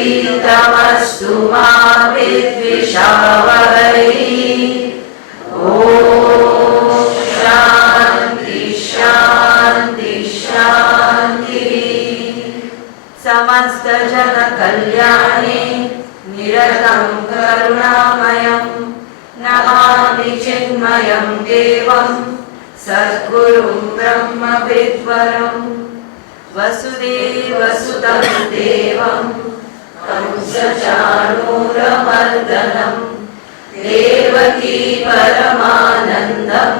तेजस्विनावतीतमस्तु मा विद्विषावहै। ॐ शान्ति शान्ति शान्तिः। समस्त जन कल्याणे निरतं करुणामयं नमामि चिन्मयं देवं सद्गुरुं ब्रह्मविद्वरम् वसुदेवसुतं देवं कंसचाणूरमर्दनं देवकी परमानन्दं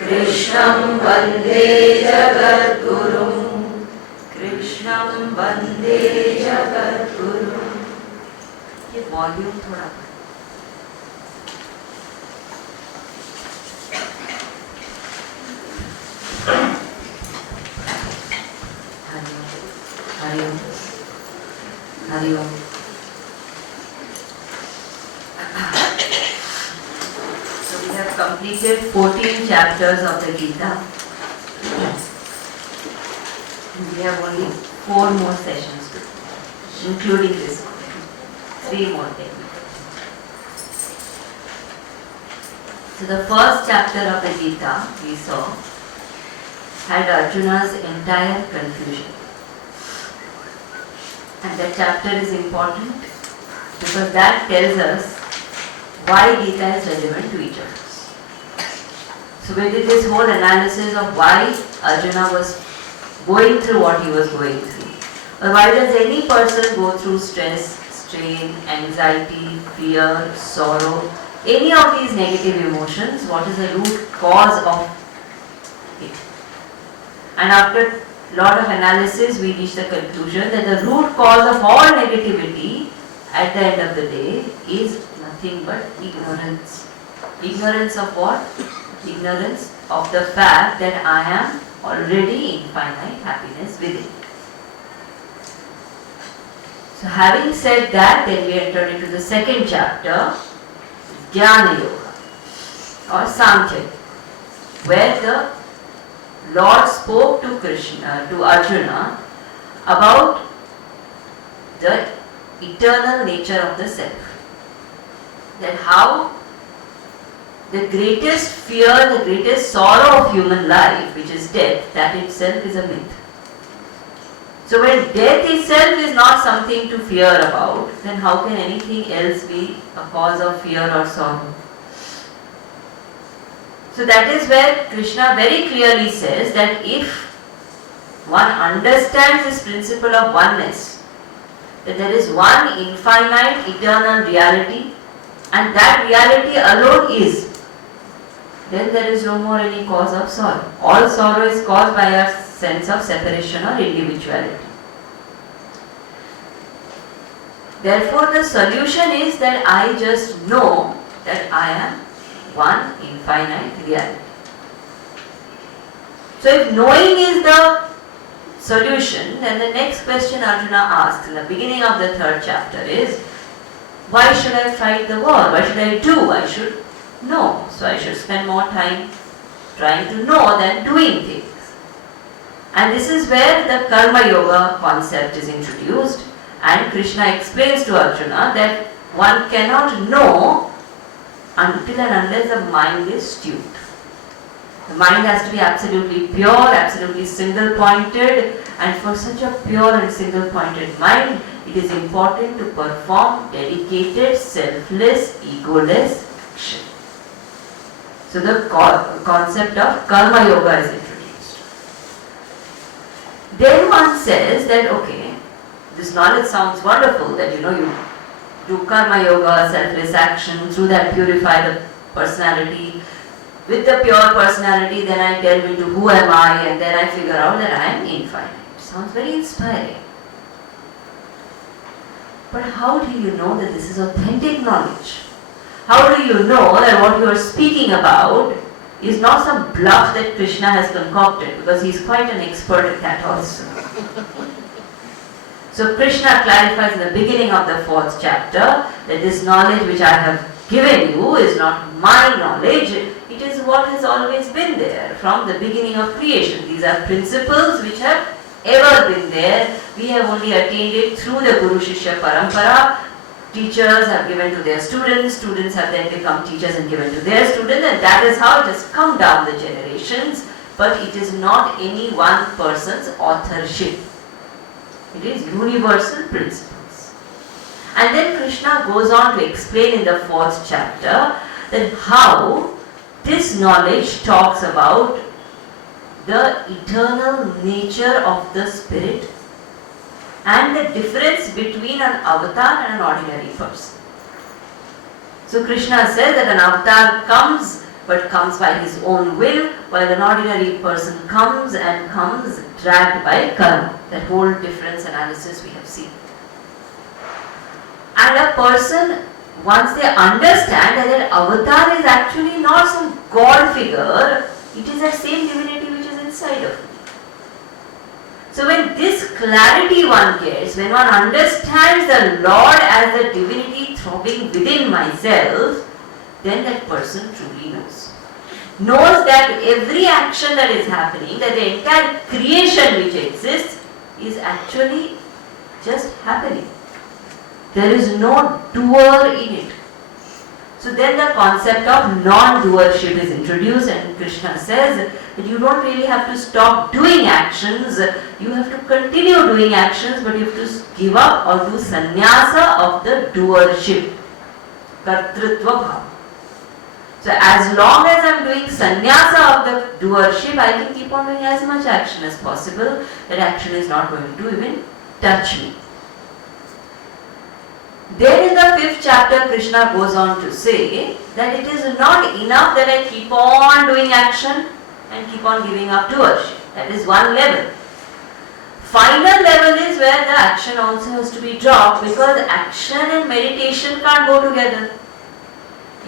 कृष्णं वन्दे जगद्गुरुं। कृष्णं वन्दे जगद्गुरुं। ये वॉल्यूम थोड़ा Hariom Hariom. So we have completed 14 chapters of the Gita. We have only 4 more sessions to do, including this one. 3 more things. So the first chapter of the Gita we saw had Arjuna's entire confusion. And that chapter is important because that tells us why Gita is relevant to each of us. So we did this whole analysis of why Arjuna was going through what he was going through. Or why does any person go through stress, strain, anxiety, fear, sorrow, any of these negative emotions? What is the root cause of it? And after lot of analysis, we reach the conclusion that the root cause of all negativity at the end of the day is nothing but ignorance. Ignorance of what? Ignorance of the fact that I am already infinite happiness within. So having said that, then we enter into the second chapter, Jnana Yoga or Sankhya, where the Lord spoke to Arjuna about the eternal nature of the self. That how the greatest fear, the greatest sorrow of human life, which is death, that itself is a myth. So when death itself is not something to fear about, then how can anything else be a cause of fear or sorrow? So that is where Krishna very clearly says that if one understands this principle of oneness, that there is one infinite eternal reality, and that reality alone is then there is no more any cause of sorrow. All sorrow is caused by our sense of separation or individuality. Therefore, the solution is that I just know that I am one infinite reality. So if knowing is the solution, then the next question Arjuna asks in the beginning of the 3rd chapter is, why should I fight the war? What should I do? I should know. So I should spend more time trying to know than doing things. And this is where the Karma Yoga concept is introduced, and Krishna explains to Arjuna that one cannot know until and unless the mind is tuned. The mind has to be absolutely pure, absolutely single-pointed, and for such a pure and single-pointed mind, it is important to perform dedicated, selfless, egoless action. So the concept of Karma Yoga is introduced. Then one says that, okay, this knowledge sounds wonderful, that you do Karma Yoga, selfless action, through that purify the personality. With the pure personality, then I delve into who am I, and then I figure out that I am infinite. Sounds very inspiring. But how do you know that this is authentic knowledge? How do you know that what you are speaking about is not some bluff that Krishna has concocted, because he is quite an expert at that also. So Krishna clarifies in the beginning of the 4th chapter that this knowledge which I have given you is not my knowledge, it is what has always been there from the beginning of creation. These are principles which have ever been there. We have only attained it through the Guru Shishya Parampara. Teachers have given to their students, students have then become teachers and given to their students, and that is how it has come down the generations, but it is not any one person's authorship. It is universal principles. And then Krishna goes on to explain in the 4th chapter that how this knowledge talks about the eternal nature of the spirit and the difference between an avatar and an ordinary person. So Krishna says that an avatar comes, but comes by his own will, while an ordinary person comes and comes dragged by karma. That whole difference analysis we have seen. And a person, once they understand that an avatar is actually not some god figure, it is that same divinity which is inside of me. So when this clarity one gets, when one understands the Lord as the divinity throbbing within myself, then that person truly knows. Knows that every action that is happening, that the entire creation which exists is actually just happening. There is no doer in it. So then the concept of non-doership is introduced, and Krishna says that you don't really have to stop doing actions, you have to continue doing actions, but you have to give up or do sannyasa of the doership, kartritva bhava. So as long as I am doing sannyasa of the doership, I can keep on doing as much action as possible. That action is not going to even touch me. Then in the 5th chapter, Krishna goes on to say that it is not enough that I keep on doing action and keep on giving up doership. That is one level. Final level is where the action also has to be dropped, because action and meditation can't go together.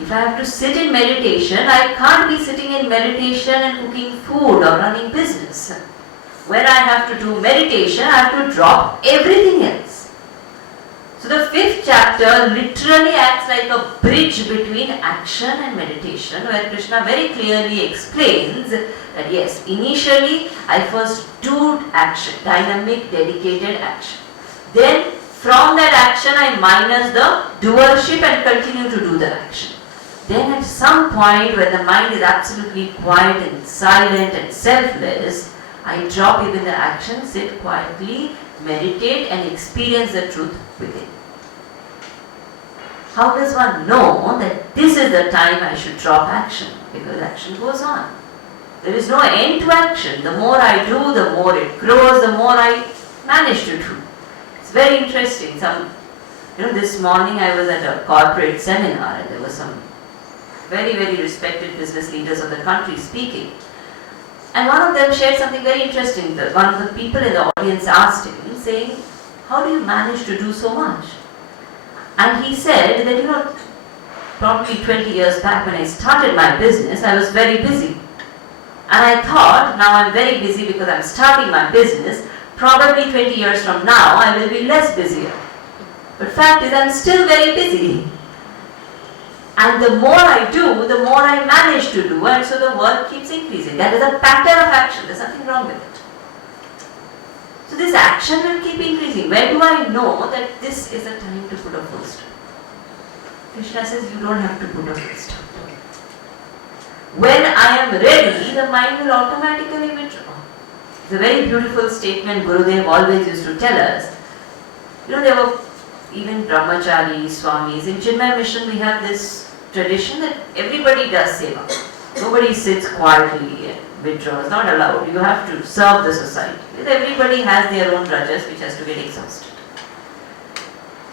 If I have to sit in meditation, I can't be sitting in meditation and cooking food or running business. When I have to do meditation, I have to drop everything else. So the 5th chapter literally acts like a bridge between action and meditation, where Krishna very clearly explains that yes, initially I first do action, dynamic, dedicated action. Then from that action I minus the doership and continue to do the action. Then at some point when the mind is absolutely quiet and silent and selfless, I drop even the action, sit quietly, meditate and experience the truth within. How does one know that this is the time I should drop action? Because action goes on. There is no end to action. The more I do, the more it grows, the more I manage to do. It's very interesting. This morning I was at a corporate seminar and there was some very, very respected business leaders of the country speaking. And one of them shared something very interesting. One of the people in the audience asked him, saying, how do you manage to do so much? And he said that, probably 20 years back when I started my business, I was very busy. And I thought, now I'm very busy because I'm starting my business, probably 20 years from now I will be less busier. But fact is, I'm still very busy. And the more I do, the more I manage to do, and so the work keeps increasing. That is a pattern of action, there's nothing wrong with it. So this action will keep increasing. Where do I know that this is a time to put a full stop? Krishna says, you don't have to put a full stop. When I am ready, the mind will automatically withdraw. It's a very beautiful statement Gurudev always used to tell us. There were even brahmacharis, swamis. In Chinmay Mission we have this tradition that everybody does seva. Nobody sits quietly and withdraws, not allowed. You have to serve the society. Everybody has their own rajas which has to get exhausted.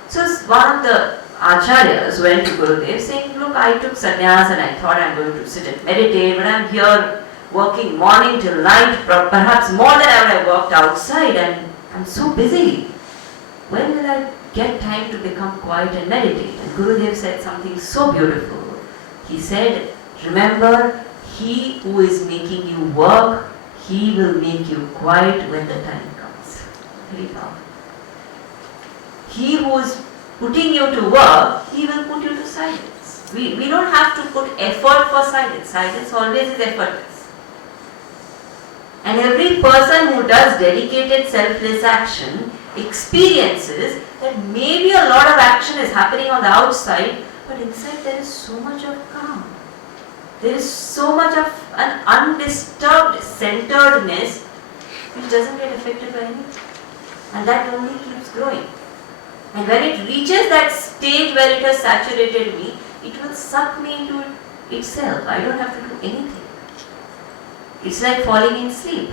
So one of the acharyas went to Gurudev saying, look, I took sannyas and I thought I'm going to sit and meditate, but I'm here working morning till night, perhaps more than I would have worked outside, and I'm so busy. When will I get time to become quiet and meditate? And Gurudev said something so beautiful. He said, remember, he who is making you work, he will make you quiet when the time comes. Very powerful. He who is putting you to work, he will put you to silence. We don't have to put effort for silence. Silence always is effortless. And every person who does dedicated selfless action experiences that maybe a lot of action is happening on the outside, but inside there is so much of calm. There is so much of an undisturbed centeredness which doesn't get affected by anything. And that only keeps growing. And when it reaches that stage where it has saturated me, it will suck me into itself. I don't have to do anything. It's like falling in sleep.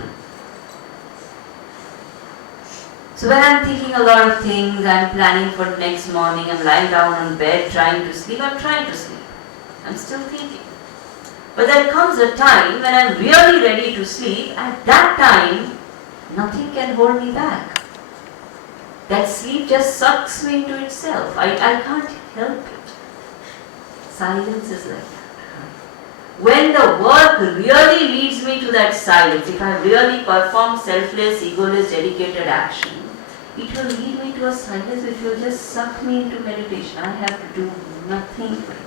So when I'm thinking a lot of things, I'm planning for next morning, I'm lying down on bed trying to sleep, I'm trying to sleep. I'm still thinking. But there comes a time when I'm really ready to sleep. At that time, nothing can hold me back. That sleep just sucks me into itself. I can't help it. Silence is like that. When the work really leads me to that silence, if I really perform selfless, egoless, dedicated action, it will lead me to a silence which will just suck me into meditation. I have to do nothing but it.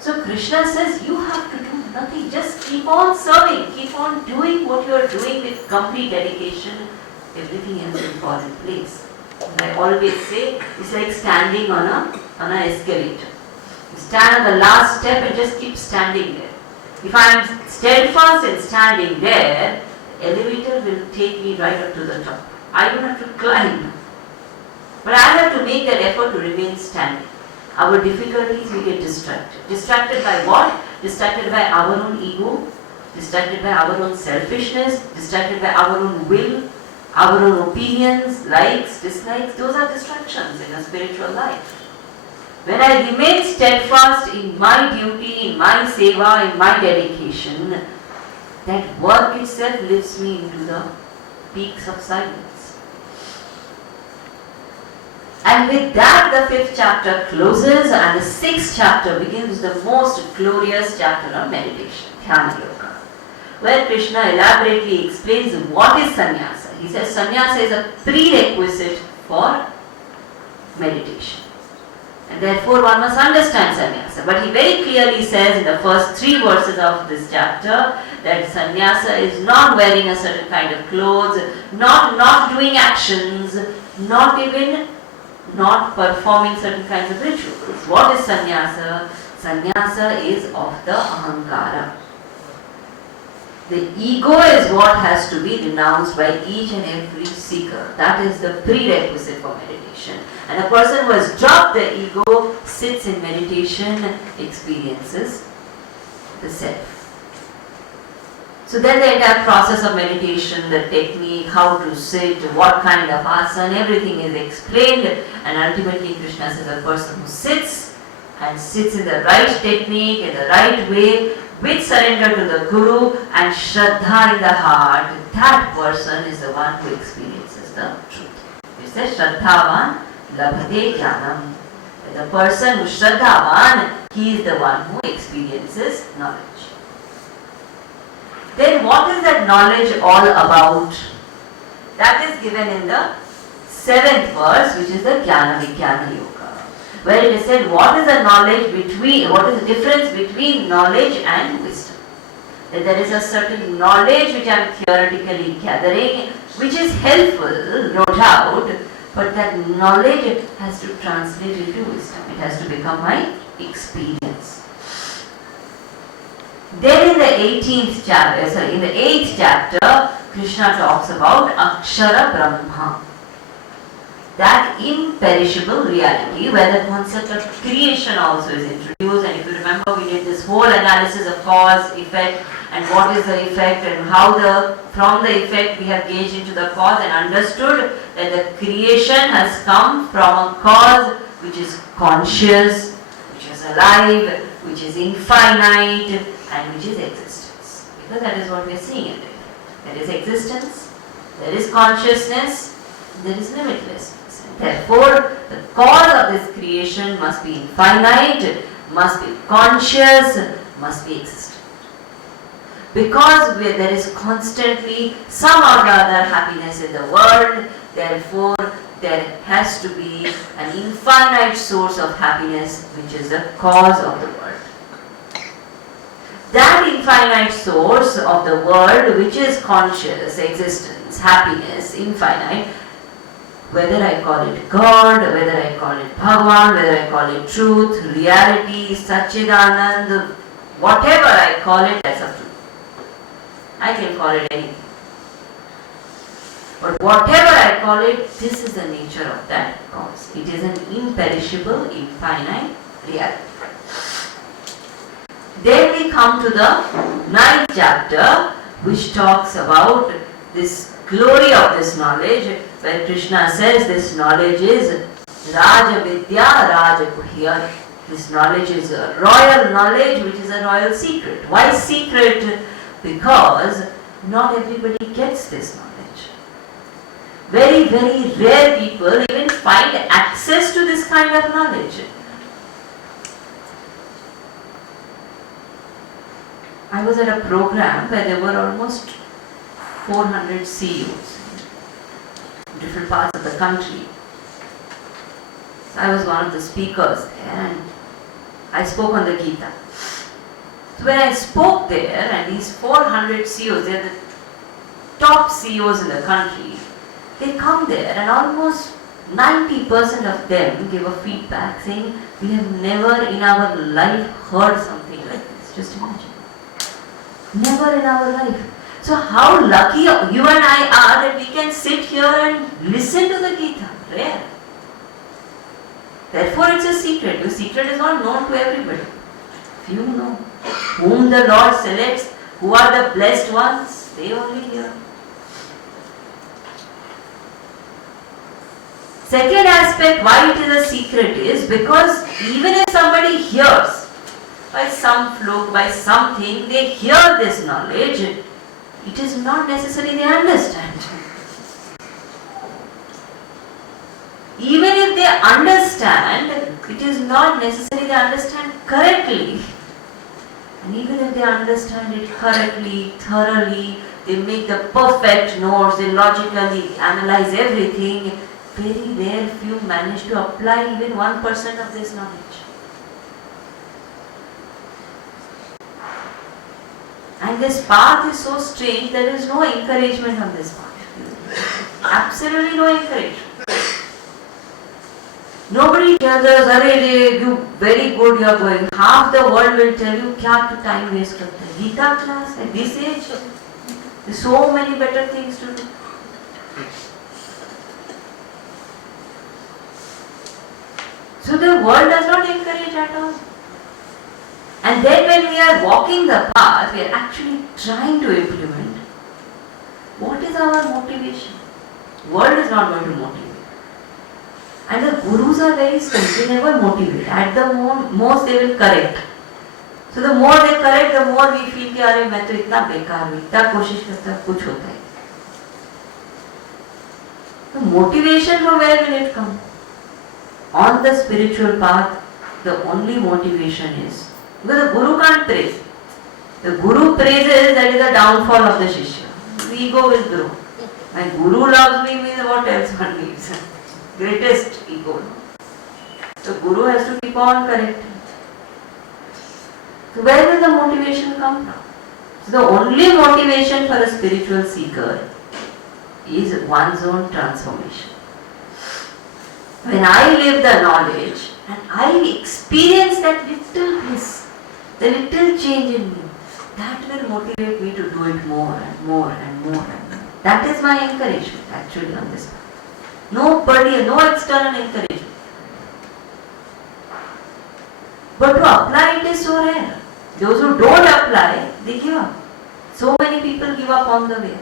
So Krishna says, you have to do nothing. Just keep on serving. Keep on doing what you are doing with complete dedication. Everything else will fall in place. And I always say, it's like standing on an escalator. You stand on the last step and just keep standing there. If I am steadfast in standing there, the elevator will take me right up to the top. I don't have to climb. But I have to make that effort to remain standing. Our difficulties, we get distracted. Distracted by what? Distracted by our own ego, distracted by our own selfishness, distracted by our own will, our own opinions, likes, dislikes. Those are distractions in a spiritual life. When I remain steadfast in my duty, in my seva, in my dedication, that work itself lifts me into the peaks of silence. And with that, the 5th chapter closes and the 6th chapter begins the most glorious chapter of meditation, Dhyana Yoga, where Krishna elaborately explains what is sannyasa. He says sannyasa is a prerequisite for meditation. And therefore one must understand sannyasa. But he very clearly says in the first 3 verses of this chapter that sannyasa is not wearing a certain kind of clothes, not doing actions, not performing certain kinds of rituals. What is sannyasa? Sannyasa is of the ahankara. The ego is what has to be renounced by each and every seeker. That is the prerequisite for meditation. And a person who has dropped the ego sits in meditation, experiences the self. So then the entire process of meditation, the technique, how to sit, what kind of asana, everything is explained, and ultimately Krishna says a person who sits and sits in the right technique, in the right way, with surrender to the Guru and Shraddha in the heart, that person is the one who experiences the truth. It says Shraddhavan labhate jnanam. The person who is Shraddhavan, he is the one who experiences knowledge. Then what is that knowledge all about? That is given in the 7th verse, which is the Jnana Vijnana Yoga, where it is said what is the difference between knowledge and wisdom. That there is a certain knowledge which I am theoretically gathering, which is helpful, no doubt, but that knowledge has to translate into wisdom. It has to become my experience. Then in the 8th chapter, Krishna talks about Akshara Brahma, that imperishable reality where the concept of creation also is introduced. And if you remember, we did this whole analysis of cause, effect, and what is the effect, and how from the effect we have gauged into the cause and understood that the creation has come from a cause which is conscious, which is alive, which is infinite, and which is existence. Because that is what we are seeing in it. There is existence, there is consciousness, there is limitlessness. And therefore, the cause of this creation must be infinite, must be conscious, must be existent. Because there is constantly some or other happiness in the world, therefore there has to be an infinite source of happiness which is the cause of the world. That infinite source of the world which is conscious, existence, happiness, infinite, whether I call it God, whether I call it Bhagavan, whether I call it truth, reality, Satchidanand, whatever I call it, that's up to me. I can call it anything. But whatever I call it, this is the nature of that cause. It is an imperishable, infinite reality. Then we come to the 9th chapter, which talks about this glory of this knowledge, where Krishna says this knowledge is Raja Vidya Raja Guhya. This knowledge is a royal knowledge, which is a royal secret. Why secret? Because not everybody gets this knowledge. Very, very rare people even find access to this kind of knowledge. I was at a program where there were almost 400 CEOs in different parts of the country. So I was one of the speakers there and I spoke on the Gita. So when I spoke there, and these 400 CEOs, they are the top CEOs in the country, they come there and almost 90% of them give a feedback saying, we have never in our life heard something like this. Just imagine. Never in our life. So how lucky you and I are that we can sit here and listen to the Gita. Rare. Therefore it's a secret. Your secret is not known to everybody. Few know. Whom the Lord selects, who are the blessed ones, they only hear. Second aspect why it is a secret is because even if somebody hears by some fluke, by something, they hear this knowledge, it is not necessarily they understand. Even if they understand, it is not necessarily they understand correctly. And even if they understand it correctly, thoroughly, they make the perfect notes, they logically analyze everything, very rare few manage to apply even 1% of this knowledge. And this path is so strange, there is no encouragement on this path. Absolutely no encouragement. Nobody tells us, "Arey, you very good, you are going." Half the world will tell you, "Kya to time waste karte hai? Gita class at this age, there's so many better things to do." So the world does not encourage at all. And then when we are walking the path, we are actually trying to implement. What is our motivation? World is not going to motivate. And the gurus are very strict, they never motivate. At the most they will correct. So the more they correct, the more we feel कि अरे मैं तो इतना बेकार हूँ, इतना कोशिश करता हूँ, कुछ होता है. The motivation from where will it come? On the spiritual path, the only motivation is because the guru can't praise. The guru praises, that is the downfall of the shishya. The ego will grow. My guru loves me means what else one needs? Greatest ego. The guru has to keep on correcting. So where will the motivation come from? So the only motivation for a spiritual seeker is one's own transformation. When I live the knowledge and I experience that little bliss, the little change in me, that will motivate me to do it more and more and more and more. That is my encouragement actually on this path. Nobody, no external encouragement. But to apply it is so rare. Those who don't apply, they give up. So many people give up on the way.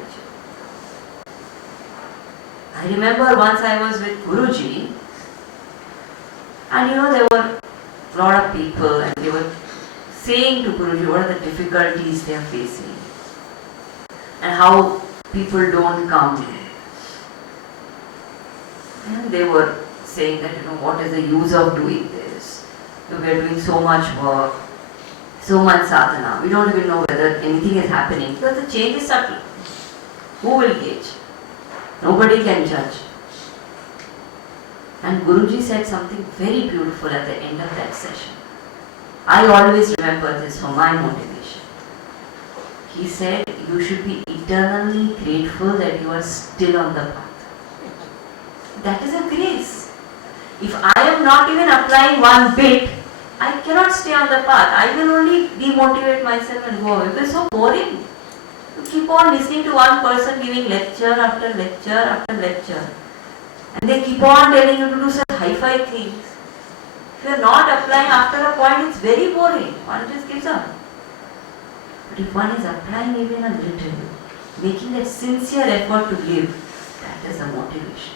I remember once I was with Guruji, and there were a lot of people and they were saying to Guruji what are the difficulties they are facing and how people don't come. And they were saying that, what is the use of doing this? We are doing so much work, so much sadhana. We don't even know whether anything is happening because the change is subtle. Who will gauge? Nobody can judge. And Guruji said something very beautiful at the end of that session. I always remember this for my motivation. He said, you should be eternally grateful that you are still on the path. That is a grace. If I am not even applying one bit, I cannot stay on the path. I will only demotivate myself and go away. It is so boring. You keep on listening to one person giving lecture after lecture after lecture. And they keep on telling you to do such hi-fi things. If you are not applying after a point, it's very boring. One just gives up. But if one is applying even a little, making a sincere effort to live, that is the motivation.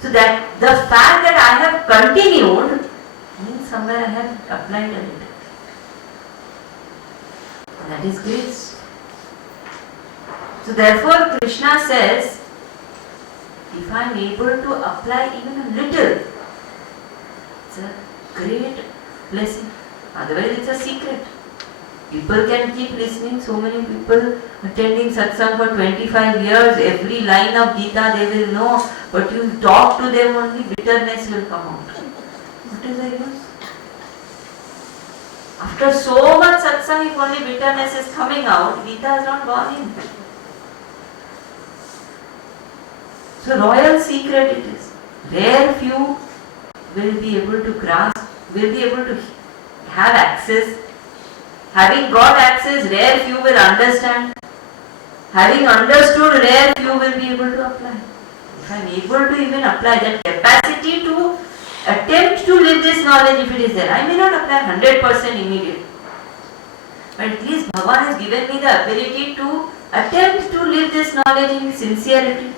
So that the fact that I have continued means somewhere I have applied a little. And that is grace. So therefore Krishna says, if I am able to apply even a little, it's a great blessing. Otherwise it's a secret. People can keep listening, so many people attending satsang for 25 years, every line of Gita they will know, but you talk to them only, bitterness will come out. What is the use? After so much satsang, if only bitterness is coming out, Gita has not gone in. So royal secret it is. Rare few will be able to grasp, will be able to have access. Having got access, rare few will understand. Having understood, rare few will be able to apply. If I am able to even apply that capacity to attempt to live this knowledge, if it is there, I may not apply 100% immediately. But at least Bhagavan has given me the ability to attempt to live this knowledge in sincerity.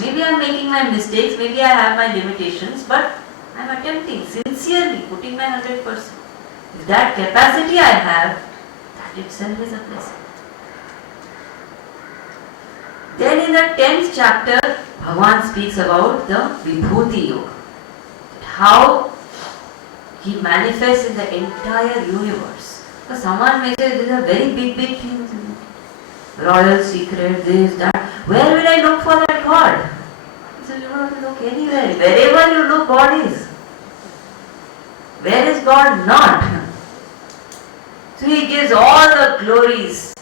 Maybe I am making my mistakes, maybe I have my limitations, but I am attempting sincerely, putting my 100%. If that capacity I have, that itself is a blessing. Then in the 10th chapter, Bhagavan speaks about the Vibhuti Yoga. How he manifests in the entire universe. So someone may say, these are very big things. Royal secret, this, that. Where will I look for that God? He says, you don't have to look anywhere. Wherever you look, God is. Where is God not? So he gives all the glories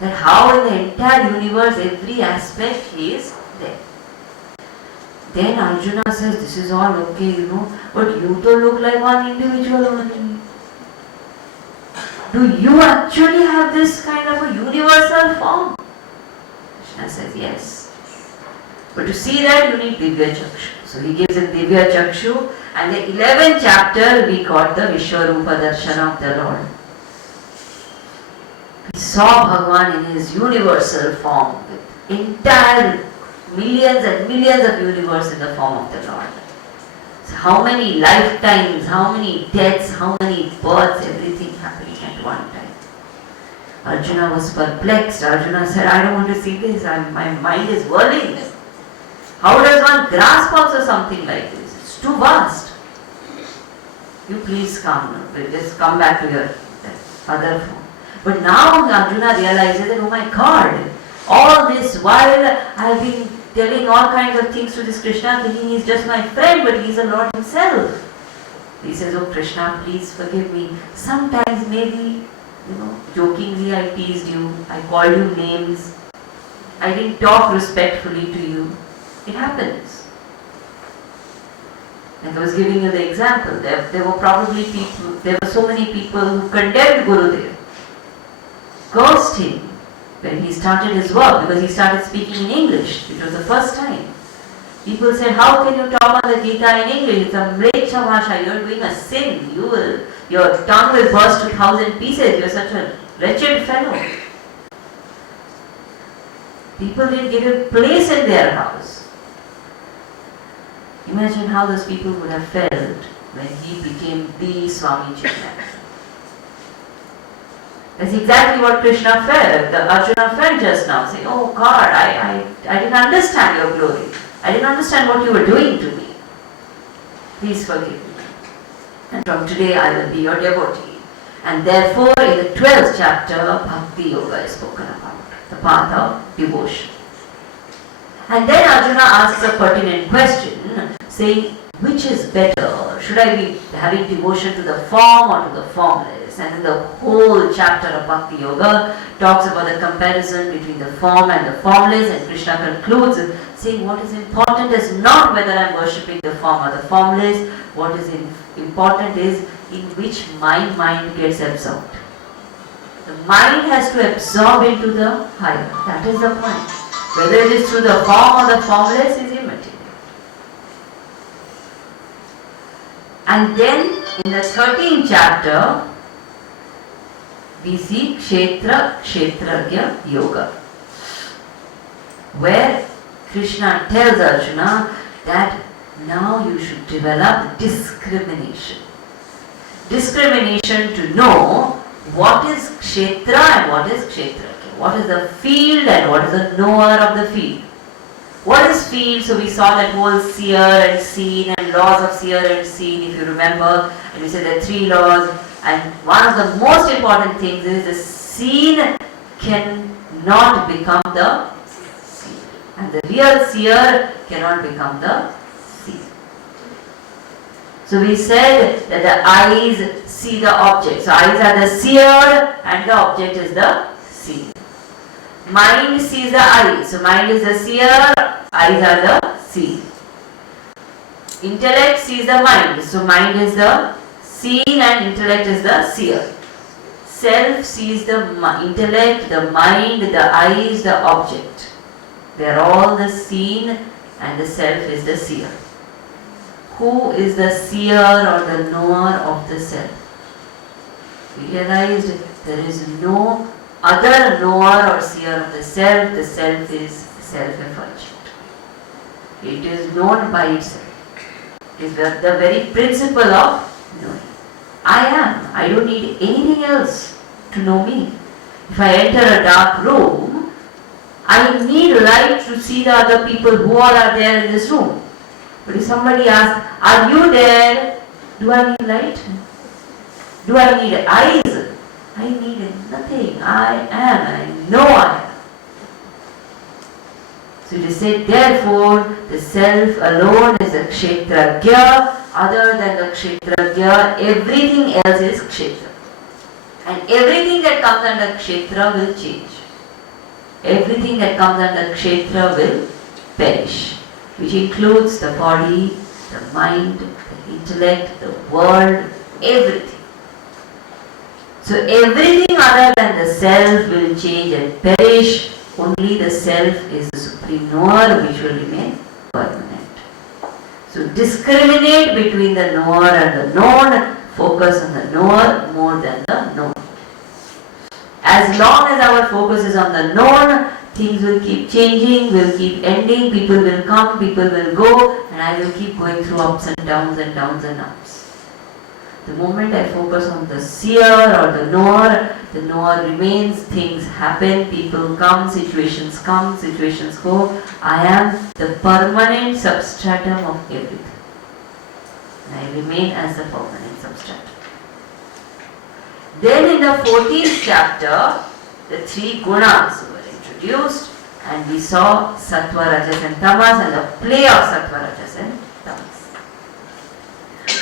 that how in the entire universe every aspect he is there. Then Arjuna says, this is all okay, but you don't look like one individual only. Do you actually have this kind of a universal form? Krishna says, yes. But to see that you need Divya Chakshu. So he gives a Divya Chakshu, and the 11th chapter we got the Vishwarupa Darshana of the Lord. We saw Bhagavan in his universal form with entire millions and millions of universe in the form of the Lord. So how many lifetimes, how many deaths, how many births, everything happening at one time. Arjuna was perplexed. Arjuna said, I don't want to see this. My mind is whirling. How does one grasp also something like this? It's too vast. You please come. Just come back to your other form. But now Arjuna realizes that, oh my God, all this while I have been telling all kinds of things to this Krishna, thinking he's just my friend, but he's the Lord himself. He says, oh Krishna, please forgive me. Sometimes maybe, jokingly I teased you, I called you names, I didn't talk respectfully to you. It happens. Like I was giving you the example, there were probably people, there were so many people who condemned Gurudev, cursed him when he started his work because he started speaking in English. It was the first time. People said, how can you talk on the Gita in English? It's a mlecha bhasha, you're doing a sin, your tongue will burst to 1,000 pieces, you're such a wretched fellow. People didn't give him place in their house. Imagine how those people would have felt when he became the Swami Chaitanya. That's exactly what Krishna felt, the Arjuna felt just now, saying, oh God, I didn't understand your glory. I didn't understand what you were doing to me. Please forgive me. And from today I will be your devotee. And therefore in the 12th chapter, Bhakti Yoga is spoken about, the path of devotion. And then Arjuna asks a pertinent question, saying, which is better? Should I be having devotion to the form or to the formless? And in the whole chapter of Bhakti Yoga talks about the comparison between the form and the formless, and Krishna concludes saying what is important is not whether I am worshipping the form or the formless. What is important is in which my mind gets absorbed. The mind has to absorb into the higher. That is the point. Whether it is through the form or the formless is immaterial. And then in the 13th chapter, we see Kshetra Kshetragya Yoga, where Krishna tells Arjuna that now you should develop discrimination. Discrimination to know what is Kshetra and what is Kshetragya. What is the field and what is the knower of the field. What is field? So we saw that whole seer and seen and laws of seer and seen, if you remember. And we said there are 3 laws. And one of the most important things is the seen cannot become the seen. And the real seer cannot become the seen. So we said that the eyes see the object. So eyes are the seer and the object is the seen. Mind sees the eyes. So mind is the seer, eyes are the seen. Intellect sees the mind. So mind is the seen and intellect is the seer. Self sees the intellect, the mind, the eyes, the object. They are all the seen and the self is the seer. Who is the seer or the knower of the self? We realized there is no other knower or seer of the self is self-effulgent. It is known by itself. It is the very principle of knowing. I am. I don't need anything else to know me. If I enter a dark room, I need light to see the other people who all are there in this room. But if somebody asks, are you there? Do I need light? Do I need eyes? I need nothing. I am and I know I am. So it is said, therefore, the self alone is a Kshetragya. Other than the Kshetragya, everything else is Kshetra. And everything that comes under Kshetra will change. Everything that comes under Kshetra will perish, which includes the body, the mind, the intellect, the world, everything. So everything other than the self will change and perish. Only the self is the supreme knower which will remain permanent. So discriminate between the knower and the known. Focus on the knower more than the known. As long as our focus is on the known, things will keep changing, will keep ending, people will come, people will go, and I will keep going through ups and downs and downs and ups. The moment I focus on the seer or the knower remains, things happen, people come, situations go. I am the permanent substratum of everything. And I remain as the permanent substratum. Then in the 14th chapter, the three gunas were introduced, and we saw Sattva, Rajas and Tamas and the play of Sattva, Rajas and Tamas.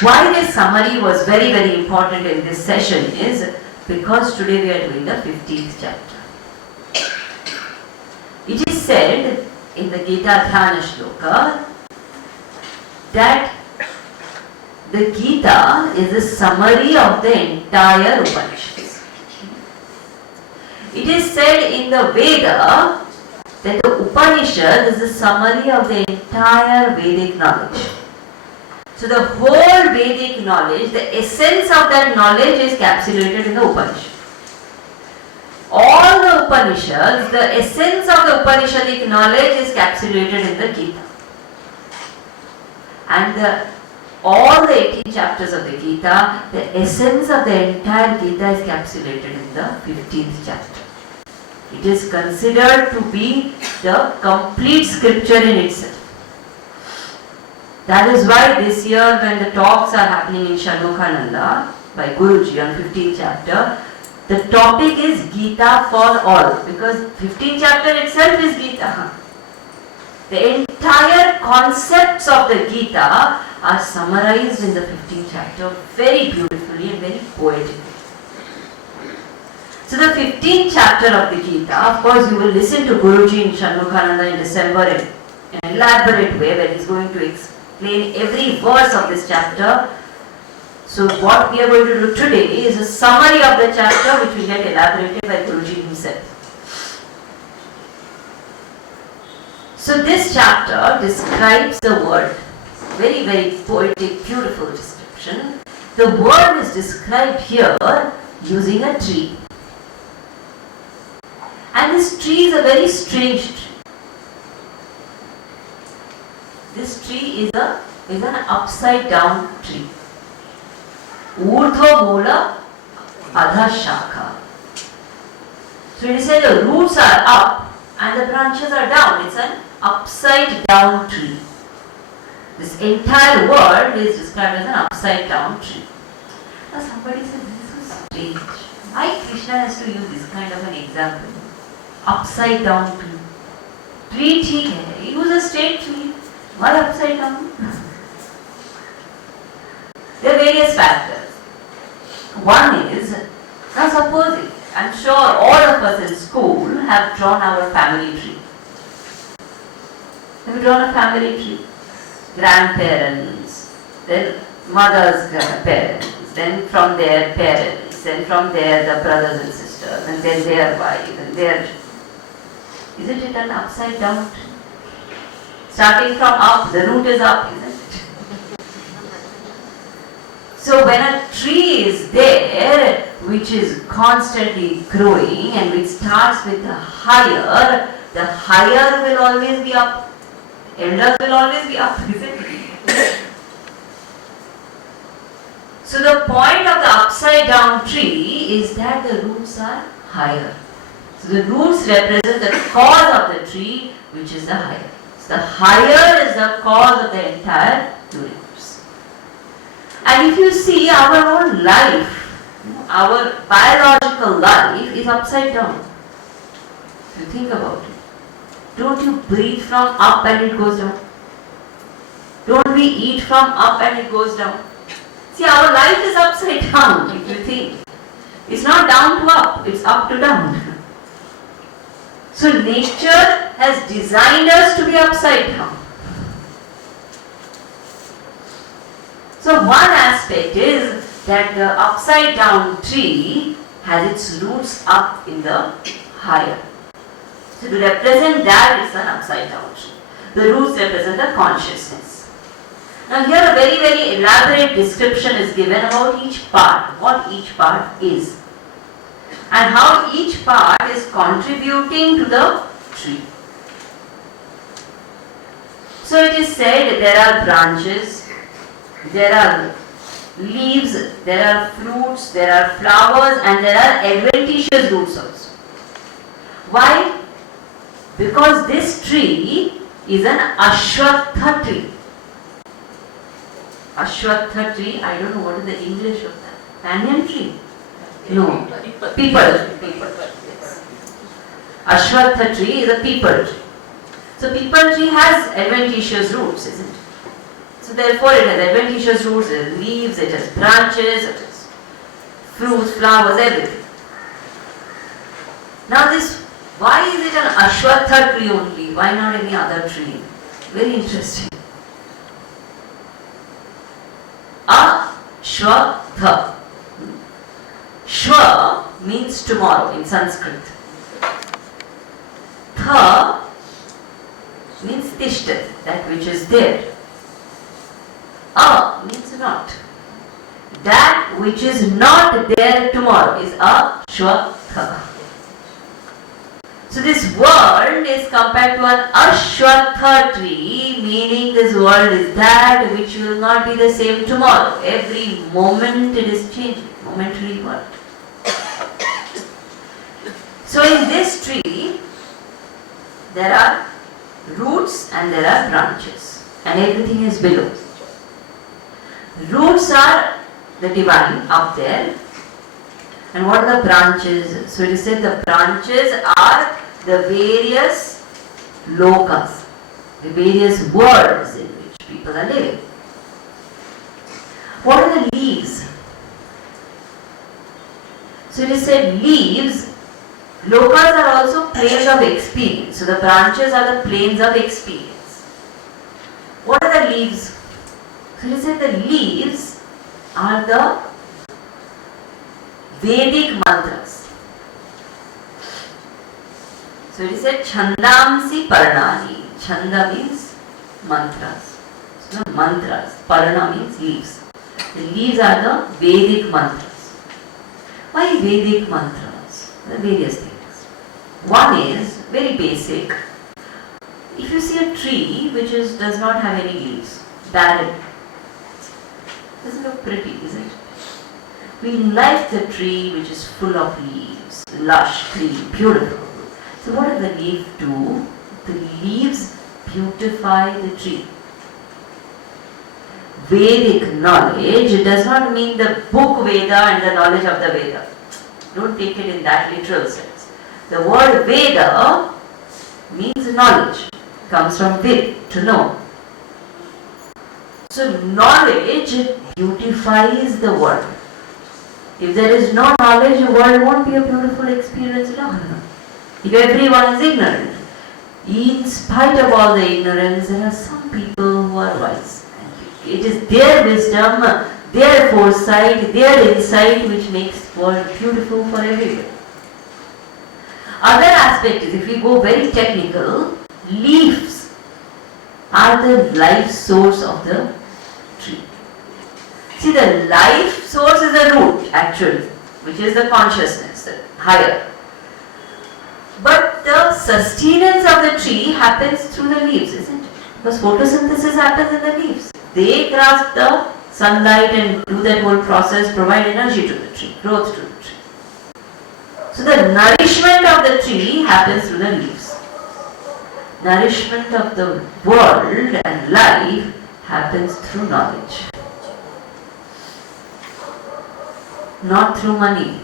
Why this summary was very, very important in this session is because today we are doing the 15th chapter. It is said in the Gita Dhyana Shloka that the Gita is a summary of the entire Upanishads. It is said in the Veda that the Upanishad is a summary of the entire Vedic knowledge. So the whole Vedic knowledge, the essence of that knowledge is encapsulated in the Upanishad. All the Upanishads, the essence of the Upanishadic knowledge is encapsulated in the Gita. And all the 18 chapters of the Gita, the essence of the entire Gita is encapsulated in the 15th chapter. It is considered to be the complete scripture in itself. That is why this year when the talks are happening in Shanmukhananda by Guruji on 15th chapter, the topic is Gita for all, because 15th chapter itself is Gita. The entire concepts of the Gita are summarized in the 15th chapter very beautifully and very poetically. So the 15th chapter of the Gita, of course you will listen to Guruji in Shanmukhananda in December in an elaborate way where he is going to explain every verse of this chapter. So what we are going to do today is a summary of the chapter which will get elaborated by Guruji himself. So this chapter describes the world. Very, very poetic, beautiful description. The world is described here using a tree. And this tree is a very strange tree. This tree is an upside down tree. Urdhva Mula Adha Shakha. So it is said the roots are up and the branches are down. It's an upside down tree. This entire world is described as an upside down tree. Now somebody said, this is so strange. Why Krishna has to use this kind of an example? Upside down tree. Tree theek hai. Use a straight tree. Why upside down? There are various factors. One is, now suppose, I'm sure all of us in school have drawn our family tree. Have you drawn a family tree? Grandparents, then mother's grandparents, then from their parents, then from there the brothers and sisters, and then their wives, and their... Isn't it an upside down tree? Starting from up, the root is up, isn't it? So when a tree is there, which is constantly growing and which starts with the higher will always be up. Elders will always be up, isn't it? So the point of the upside down tree is that the roots are higher. So the roots represent the cause of the tree, which is the higher. So the higher is the cause of the entire universe. And if you see our own life, our biological life is upside down. If you think about it. Don't you breathe from up and it goes down? Don't we eat from up and it goes down? See, our life is upside down, if you think. It's not down to up, it's up to down. So nature has designed us to be upside down. So one aspect is that the upside down tree has its roots up in the higher. So to represent that, it's an upside down tree. The roots represent the consciousness. Now here a very, very elaborate description is given about each part, what each part is. And how each part is contributing to the tree. So it is said there are branches, there are leaves, there are fruits, there are flowers, and there are adventitious roots also. Why? Because this tree is an Ashwatha tree. Ashwatha tree, I don't know what is the English of that. Banyan tree? No. People. Yes. Ashwatha tree is a people tree. So people tree has adventitious roots, isn't it? So therefore it has adventitious roots, it has leaves, it has branches, it has fruits, flowers, everything. Now this, why is it an Ashwatha tree only? Why not any other tree? Very interesting. Ashwatha. Shwa means tomorrow in Sanskrit. Tha means tishtat, that which is there. A means not. That which is not there tomorrow is Ashwatha. So this world is compared to an Ashwatha tree, meaning this world is that which will not be the same tomorrow. Every moment it is changing, momentary world. So in this tree, there are roots and there are branches, and everything is below. Roots are the divine up there, and what are the branches? So it is said the branches are the various lokas, the various worlds in which people are living. What are the leaves? So it is said leaves, lokas are also planes of experience. So the branches are the planes of experience. What are the leaves? So it is said the leaves are the Vedic mantras. So it is said Chandamsi Parnani. Chanda means mantras. So mantras. Parna means leaves. The leaves are the Vedic mantras. Why Vedic mantras? There are various things. One is very basic. If you see a tree which does not have any leaves, barren, doesn't look pretty, is it? We like the tree which is full of leaves, lush, green, beautiful. So what does the leaf do? The leaves beautify the tree. Vedic knowledge does not mean the book Veda and the knowledge of the Veda. Don't take it in that literal sense. The word Veda means knowledge, comes from Vid, to know. So knowledge beautifies the world. If there is no knowledge, the world won't be a beautiful experience at all. If everyone is ignorant, in spite of all the ignorance, there are some people who are wise. It is their wisdom, their foresight, their insight which makes the world beautiful for everyone. Other aspect is, if we go very technical, leaves are the life source of the tree. See, the life source is the root actually, which is the consciousness, the higher. But the sustenance of the tree happens through the leaves, isn't it? Because photosynthesis happens in the leaves. They grasp the sunlight and do that whole process, provide energy to the tree, growth to the tree. So the nourishment of the tree happens through the leaves. Nourishment of the world and life happens through knowledge. Not through money,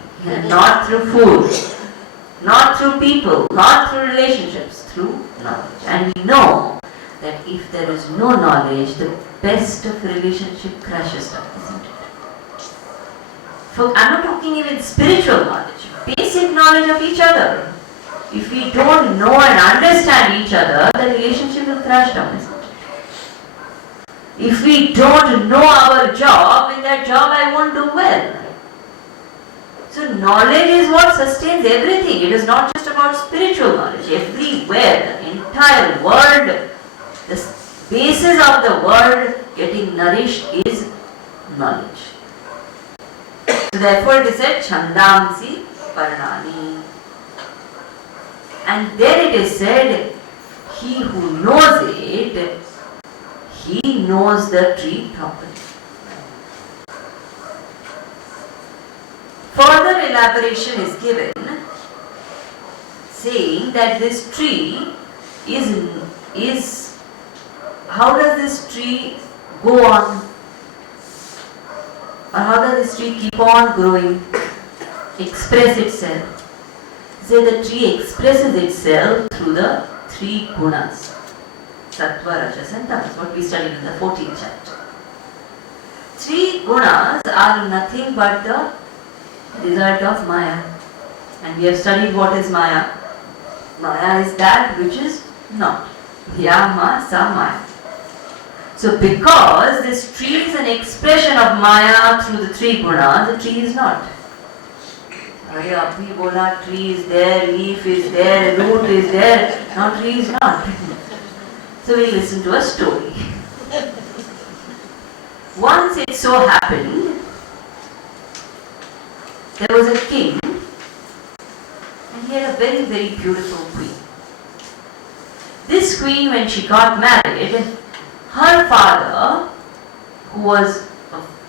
not through food, not through people, not through relationships, through knowledge. And we know that if there is no knowledge, the best of relationship crashes down, isn't it? So I'm not talking even spiritual knowledge, basic knowledge of each other. If we don't know and understand each other, the relationship will crash down, isn't it? If we don't know our job, in that job I won't do well. So knowledge is what sustains everything. It is not just about spiritual knowledge. Everywhere, the entire world, the basis of the world getting nourished is knowledge. So therefore it is said Chandamsi Parnani. And then it is said, he who knows it, he knows the tree properly. Further elaboration is given, saying that this tree is how does this tree go on? Or how does this tree keep on growing, express itself? So the tree expresses itself through the three gunas, Sattva, Rajas and Tamas, what we studied in the 14th chapter. Three gunas are nothing but the result of Maya. And we have studied what is Maya. Maya is that which is not. Yama sa Maya. So because this tree is an expression of Maya through the three gunas, the tree is not. Arey abhi bola, tree is there, leaf is there, root is there, now tree is not. So we listen to a story. Once it so happened, there was a king and he had a very, very beautiful queen. This queen, when she got married, her father, who was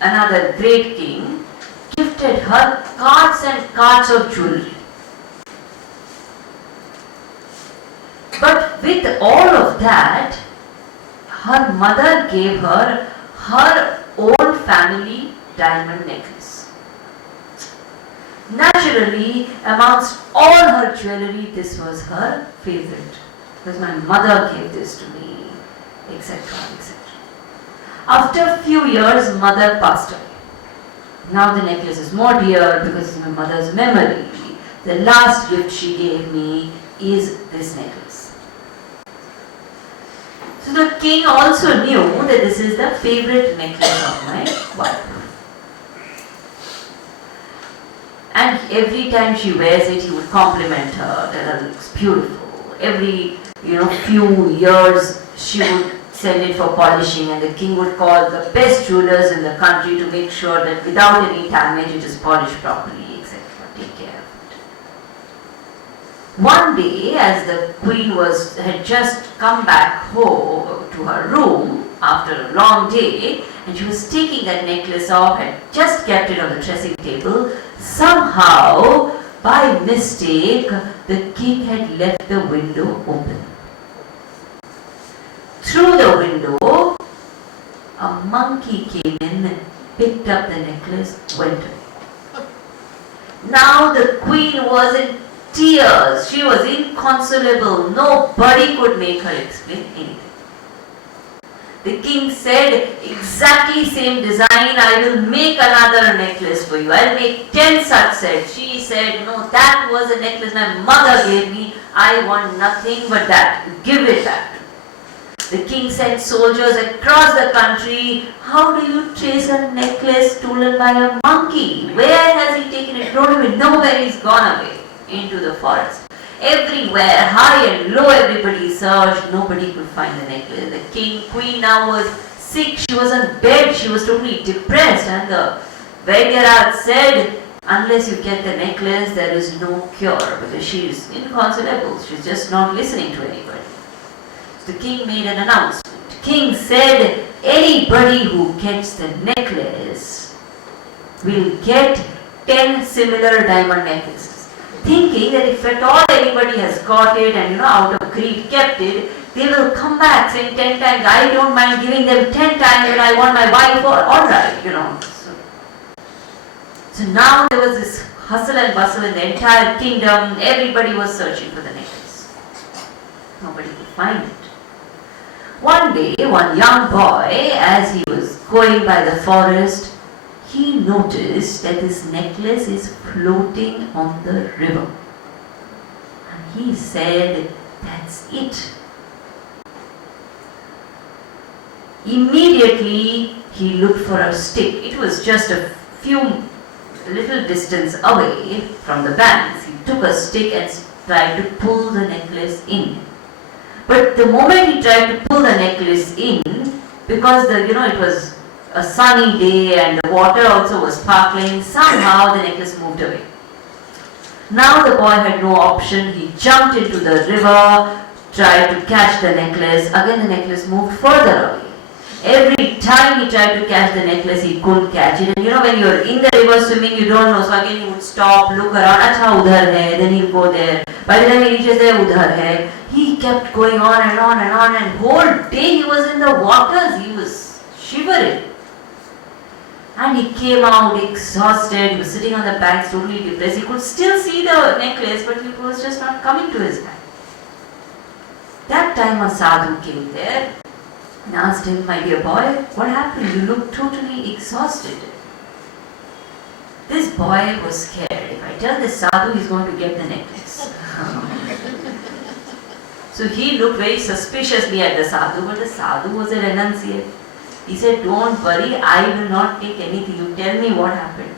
another great king, gifted her carts and carts of jewelry. But with all of that, her mother gave her her own family diamond necklace. Naturally, amongst all her jewelry, this was her favorite. Because my mother gave this to me, etc., etc. After a few years, mother passed away. Now the necklace is more dear because it's my mother's memory. The last gift she gave me is this necklace. So the king also knew that this is the favorite necklace of my wife. And every time she wears it, he would compliment her that it looks beautiful. Every few years she would send it for polishing, and the king would call the best jewelers in the country to make sure that without any damage it is polished properly, etc. Take care of it. One day, as the queen had just come back home to her room after a long day, and she was taking that necklace off, had just kept it on the dressing table, somehow, by mistake, the king had left the window open. Through the window, a monkey came in, picked up the necklace, went away. Now the queen was in tears. She was inconsolable. Nobody could make her explain anything. The king said, exactly same design, I will make another necklace for you. I'll make 10 such sets. She said, no, that was a necklace my mother gave me. I want nothing but that. Give it back. The king sent soldiers across the country. How do you trace a necklace stolen by a monkey? Where has he taken it? Don't even know where he's gone away. Into the forest. Everywhere, high and low, everybody searched. Nobody could find the necklace. The queen now was sick. She was on bed. She was totally depressed. And the Vaidyarat said, unless you get the necklace, there is no cure. Because she is inconsolable. She's just not listening to anybody. The king made an announcement. King said, anybody who gets the necklace will get 10 similar diamond necklaces. Thinking that if at all anybody has got it and out of greed kept it, they will come back saying 10 times, I don't mind giving them 10 times when I want my wife, or alright, So now there was this hustle and bustle in the entire kingdom. Everybody was searching for the necklace. Nobody could find it. One day, one young boy, as he was going by the forest, he noticed that this necklace is floating on the river. And he said, that's it. Immediately, he looked for a stick. It was just a little distance away from the banks. He took a stick and tried to pull the necklace in. But the moment he tried to pull the necklace in, because it was a sunny day and the water also was sparkling, somehow the necklace moved away. Now the boy had no option. He jumped into the river, tried to catch the necklace. Again the necklace moved further away. Every time he tried to catch the necklace, he couldn't catch it. And you know, when you're in the river swimming, you don't know. So again he would stop, look around, acha udhar hai, then he'll go there. By the time he reaches there, udhar hai. He kept going on and on and on, and whole day he was in the waters. He was shivering. And he came out exhausted. He was sitting on the banks, totally depressed. He could still see the necklace, but it was just not coming to his hand. That time a sadhu came there and asked him, "My dear boy, what happened? You look totally exhausted." This boy was scared. If I tell the sadhu, he's going to get the necklace. So he looked very suspiciously at the sadhu, but the sadhu was a renunciate. He said, "Don't worry, I will not take anything. You tell me what happened."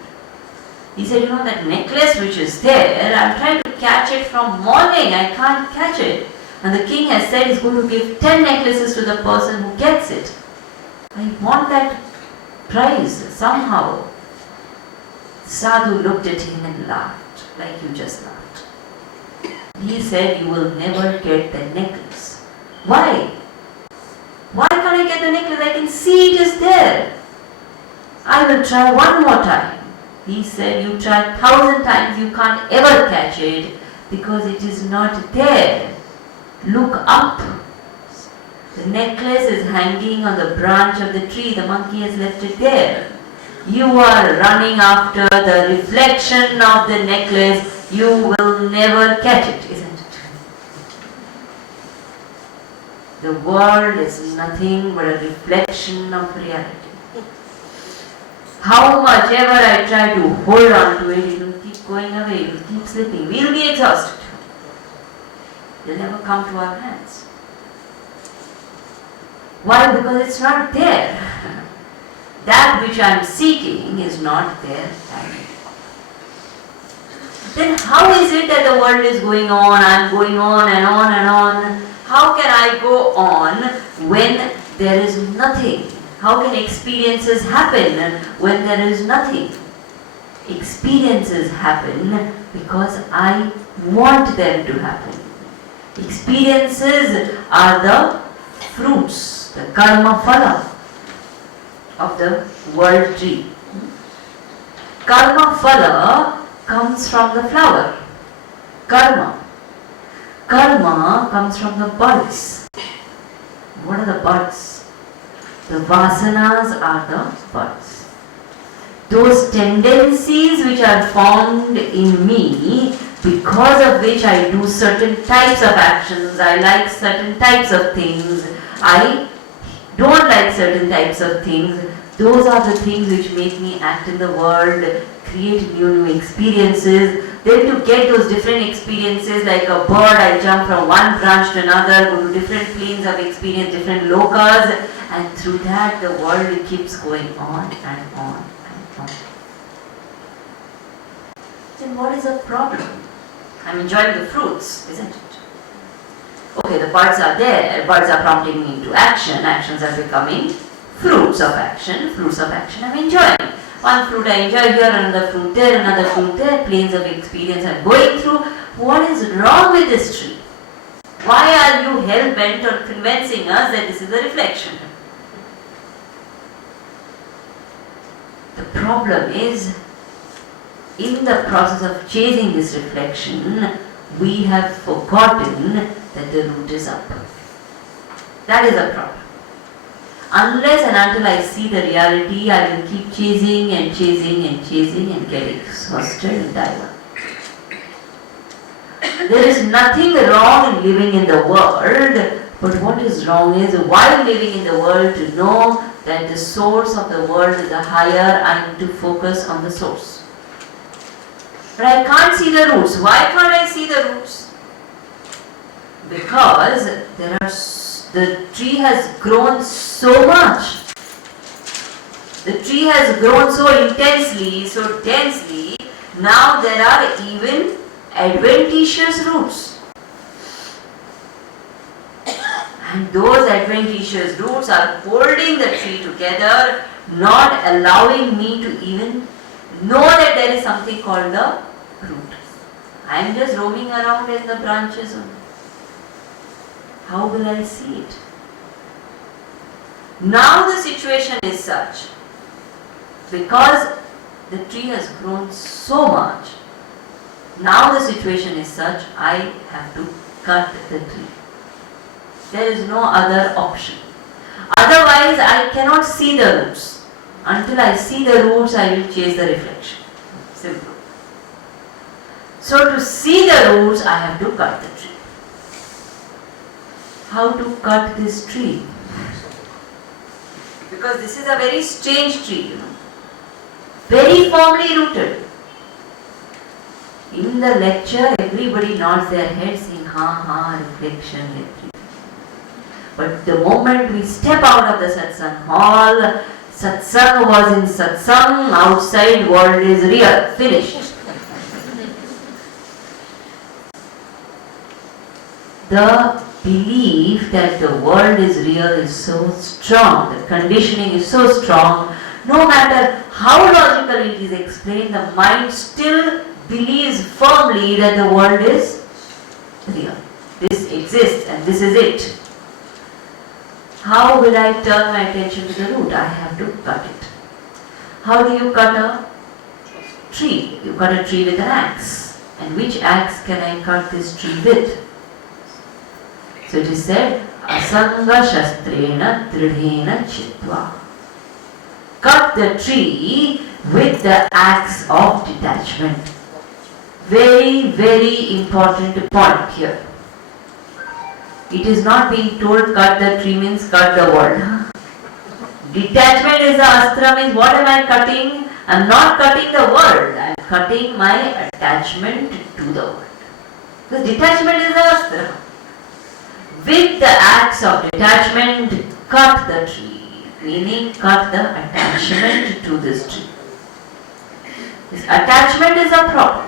He said, "You know that necklace which is there, I'm trying to catch it from morning. I can't catch it. And the king has said he's going to give 10 necklaces to the person who gets it. I want that prize somehow." Sadhu looked at him and laughed, like you just laughed. He said, "You will never get the necklace." "Why? Why can't I get the necklace? I can see it is there." "I will try one more time." He said, "You try 1,000 times, you can't ever catch it because it is not there. Look up. The necklace is hanging on the branch of the tree. The monkey has left it there. You are running after the reflection of the necklace. You will never catch it, isn't it?" The world is nothing but a reflection of reality. How much ever I try to hold on to it, it will keep going away, it will keep slipping. We will be exhausted. It will never come to our hands. Why? Because it's not there. That which I am seeking is not there. Then how is it that the world is going on? I am going on and on and on. How can I go on when there is nothing? How can experiences happen when there is nothing? Experiences happen because I want them to happen. Experiences are the fruits, the karma phala of the world tree. Karma phala comes from the flower. Karma. Karma comes from the buds. What are the buds? The vasanas are the buds. Those tendencies which are formed in me, because of which I do certain types of actions, I like certain types of things, I don't like certain types of things, those are the things which make me act in the world, create new experiences. Then to get those different experiences, like a bird, I jump from one branch to another, go to different planes of experience, different lokas, and through that the world keeps going on and on and on. Then what is the problem? I'm enjoying the fruits, isn't it? Okay, the buds are there, buds are prompting me into action, actions are becoming fruits of action I'm enjoying. One fruit I enjoy here, another fruit there, another fruit there, planes of experience I'm going through. What is wrong with this tree? Why are you hell-bent on convincing us that this is a reflection? The problem is, in the process of chasing this reflection, we have forgotten that the root is up. That is a problem. Unless and until I see the reality, I will keep chasing and chasing and chasing and get exhausted and die. There is nothing wrong in living in the world, but what is wrong is while living in the world to know that the source of the world is the higher, I need to focus on the source. But I can't see the roots. Why can't I see the roots? Because the tree has grown so much. The tree has grown so intensely, so densely. Now there are even adventitious roots. And those adventitious roots are holding the tree together, not allowing me to even know that there is something called the root. I am just roaming around in the branches. How will I see it? Now the situation is such, because the tree has grown so much, now the situation is such, I have to cut the tree. There is no other option. Otherwise, I cannot see the roots. Until I see the roots, I will chase the reflection. Simple. So to see the roots, I have to cut the tree. How to cut this tree? Because this is a very strange tree, very firmly rooted. In the lecture, everybody nods their heads saying, reflection, reflection. But the moment we step out of the satsang hall, satsang was in satsang, outside world is real, finished. The belief that the world is real is so strong, the conditioning is so strong, no matter how logically it is explained, the mind still believes firmly that the world is real. This exists and this is it. How will I turn my attention to the root? I have to cut it. How do you cut a tree? You cut a tree with an axe. And which axe can I cut this tree with? So it is said, asanga shastrena tridhena chitva. Cut the tree with the axe of detachment. Very, very important point here. It is not being told cut the tree means cut the world. Detachment is the astra, means what am I cutting? I am not cutting the world. I am cutting my attachment to the world. Because detachment is the astra. With the axe of detachment, cut the tree, meaning cut the attachment to this tree. This attachment is a problem.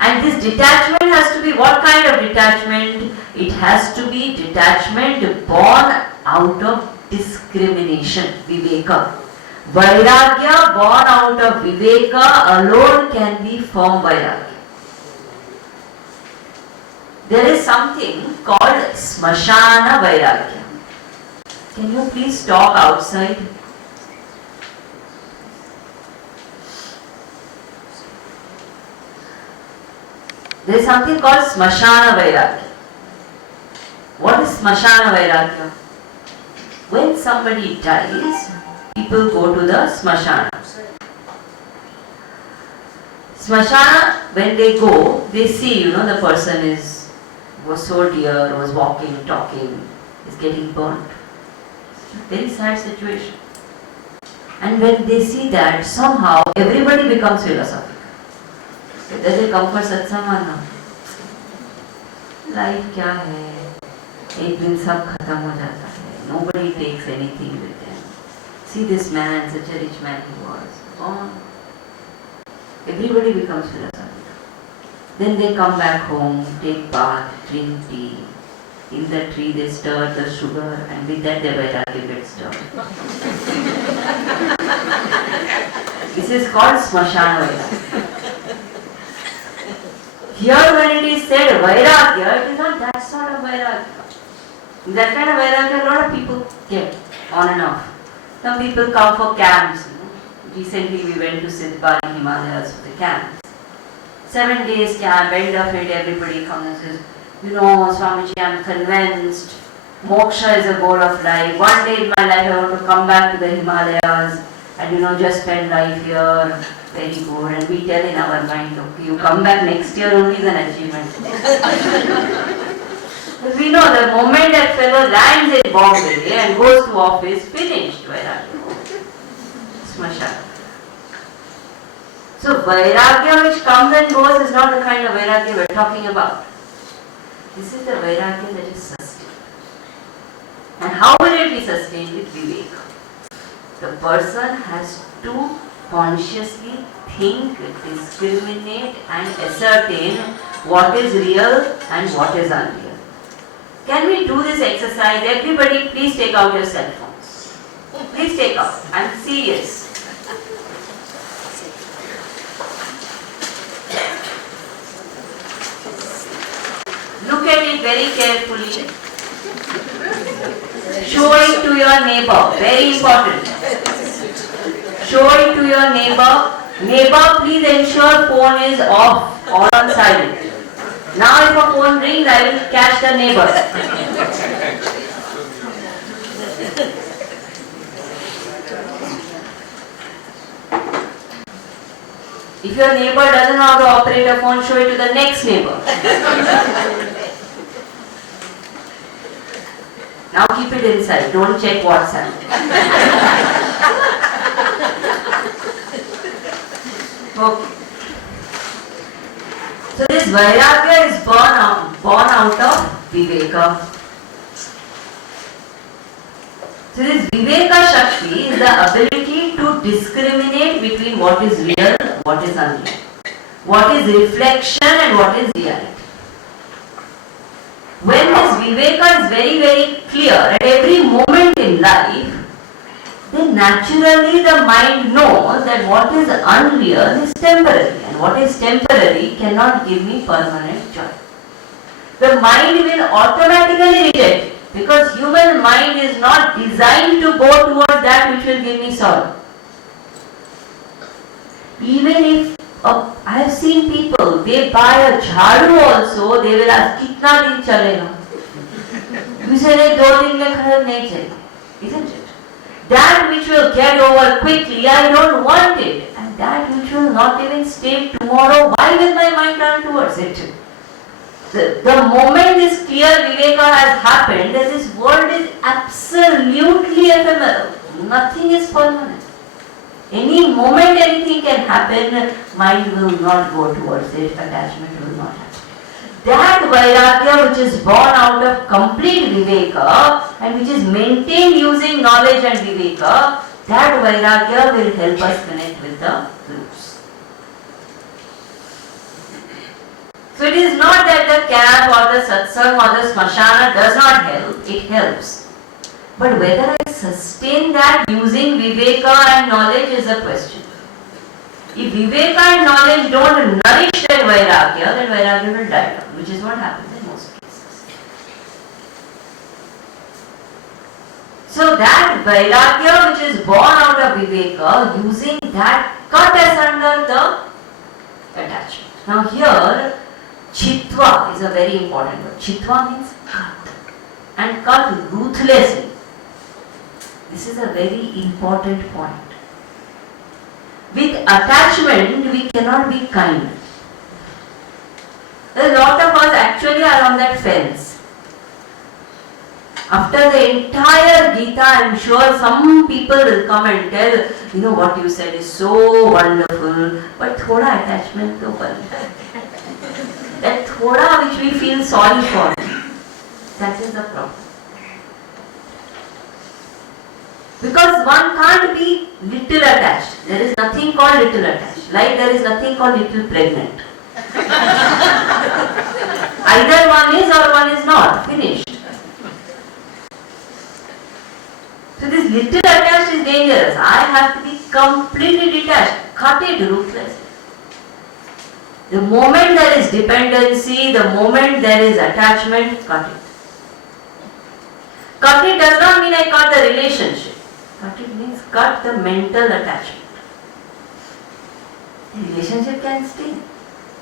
And this detachment has to be what kind of detachment? It has to be detachment born out of discrimination, viveka. Vairagya born out of viveka alone can be firm vairagya. There is something called smashana vairagya. Can you please talk outside? There is something called smashana vairagya. What is smashana vairagya? When somebody dies, people go to the smashana. Smashana, when they go, they see, the person was so dear, was walking, talking, is getting burnt. It's a very sad situation. And when they see that, somehow everybody becomes philosophical. Whether they come for satsang or not. Life क्या है? एक दिन सब खत्म हो जाता है. Nobody takes anything with them. See this man, such a rich man he was. Gone. Everybody becomes philosophical. Then they come back home, take bath, drink tea. In the tree they stir the sugar, and with that the vairagya gets stirred. This is called smashana vairagya. Here when it is said vairagya, it is not that sort of vairagya. That kind of vairagya a lot of people get on and off. Some people come for camps. Recently we went to Siddhbari Himalayas for the camps. 7 days camp, end of it, everybody comes and says, Swamiji, I am convinced moksha is a goal of life. One day in my life I want to come back to the Himalayas and just spend life here. Very good. And we tell in our mind, okay, you come back next year only is an achievement. We know the moment that fellow lands in Bombay and goes to office, finished. Smashana. So vairagya which comes and goes is not the kind of vairagya we are talking about. This is the vairagya that is sustained. And how will it be sustained? With viveka. The person has to consciously think, discriminate and ascertain what is real and what is unreal. Can we do this exercise? Everybody please take out your cell phones. Please take out. I am serious. at it very carefully. Show it to your neighbor. Very important. Show it to your neighbor. Neighbor, please ensure phone is off or on silent. Now if a phone rings, I will catch the neighbor. If your neighbor doesn't know how to operate a phone, show it to the next neighbor. Now keep it inside, don't check WhatsApp. Okay. So this Vairagya is born out of Viveka. So this Viveka Shakti is the ability to discriminate between what is real, what is unreal, what is reflection and what is reality. When this Viveka is very, very clear at every moment in life, then naturally the mind knows that what is unreal is temporary and what is temporary cannot give me permanent joy. The mind will automatically reject it because human mind is not designed to go towards that which will give me sorrow. Even if I have seen people, they buy a jharu also, they will ask, kitna din chalega? You say, nahi, 2 din mein kharab nahi chalega. Isn't it? That which will get over quickly, I don't want it. And that which will not even stay tomorrow, why will my mind run towards it? The moment this clear Viveka has happened, that this world is absolutely ephemeral. Nothing is permanent. Any moment anything can happen, mind will not go towards it, attachment will not happen. That Vairagya which is born out of complete Viveka and which is maintained using knowledge and Viveka, that Vairagya will help us connect with the gurus. So it is not that the camp or the satsang or the smashana does not help, it helps. But whether I sustain that using Viveka and knowledge is a question. If Viveka and knowledge don't nourish that Vairagya, then Vairagya will die down, which is what happens in most cases. So that Vairagya which is born out of Viveka, using that cut asunder the attachment. Now here, Chitva is a very important word. Chitva means cut. And cut ruthlessly. This is a very important point. With attachment, we cannot be kind. A lot of us actually are on that fence. After the entire Gita, I am sure some people will come and tell, you know what you said is so wonderful, but thoda attachment to banta. That thoda which we feel sorry for, that is the problem. Because one can't be little attached. There is nothing called little attached. Like there is nothing called little pregnant. Either one is or one is not. Finished. So this little attached is dangerous. I have to be completely detached. Cut it ruthlessly. The moment there is dependency, the moment there is attachment, cut it. Cut it does not mean I cut the relationship. Cut it means cut the mental attachment. The relationship can stay.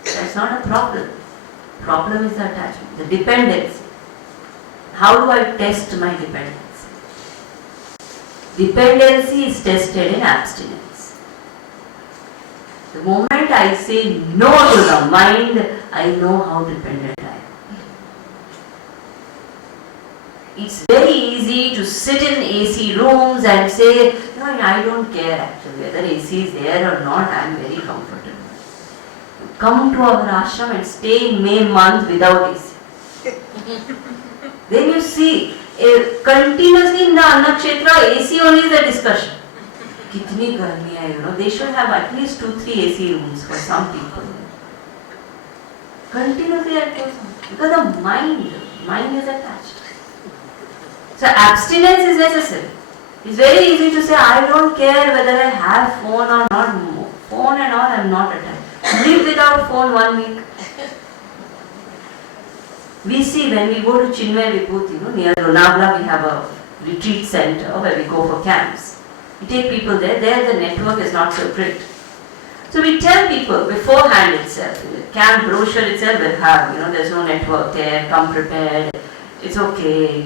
That's not a problem. Problem is the attachment, the dependency. How do I test my dependency? Dependency is tested in abstinence. The moment I say no to the mind, I know how dependent I am. It's very easy to sit in AC rooms and say, no, I don't care actually whether AC is there or not, I am very comfortable. Come to our ashram and stay in May month without AC. Then you see, continuously in the Annakshetra, AC only is a discussion. Kitni garmi hai, you know, they should have at least 2-3 AC rooms for some people. Continuously that goes on. Because the mind is attached. So abstinence is necessary. It's very easy to say, I don't care whether I have phone or not. Phone and all, I am not attached. Live without phone 1 week. We see when we go to Chinmay Vibhuti, near Lonavala, we have a retreat center where we go for camps. We take people there. There the network is not so great. So we tell people beforehand itself, the camp brochure itself will have, there's no network there, come prepared, it's okay,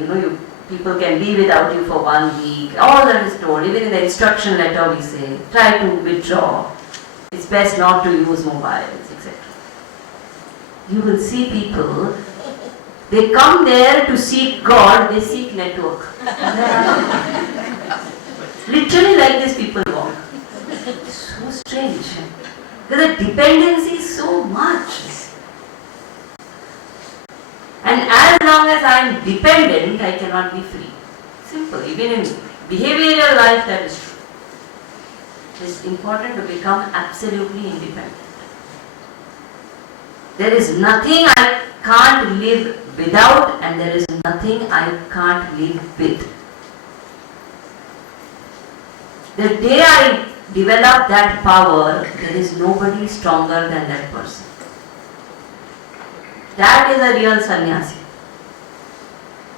people can be without you for 1 week. All that is told. Even in the instruction letter we say, try to withdraw. It's best not to use mobiles, etc. You will see people, they come there to seek God, they seek network. Literally like this people walk. So strange. Because the dependency is so much. And as long as I am dependent, I cannot be free. Simple. Even in behavioral life, that is true. It's important to become absolutely independent. There is nothing I can't live without, and there is nothing I can't live with. The day I develop that power, there is nobody stronger than that person. That is a real sannyasi.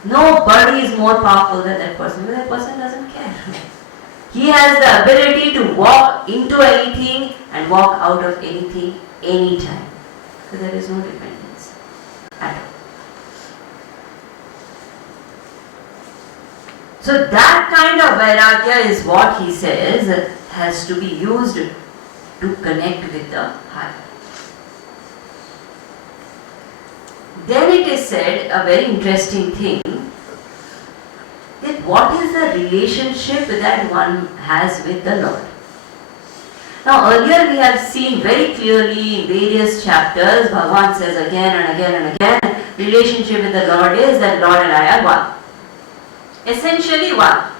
Nobody is more powerful than that person, because that person doesn't care. He has the ability to walk into anything and walk out of anything anytime. So there is no dependence at all. So that kind of vairagya is what he says has to be used to connect with the higher. Then it is said a very interesting thing, that what is the relationship that one has with the Lord. Now earlier we have seen very clearly in various chapters, Bhagavan says again and again and again, relationship with the Lord is that Lord and I are one. Essentially one.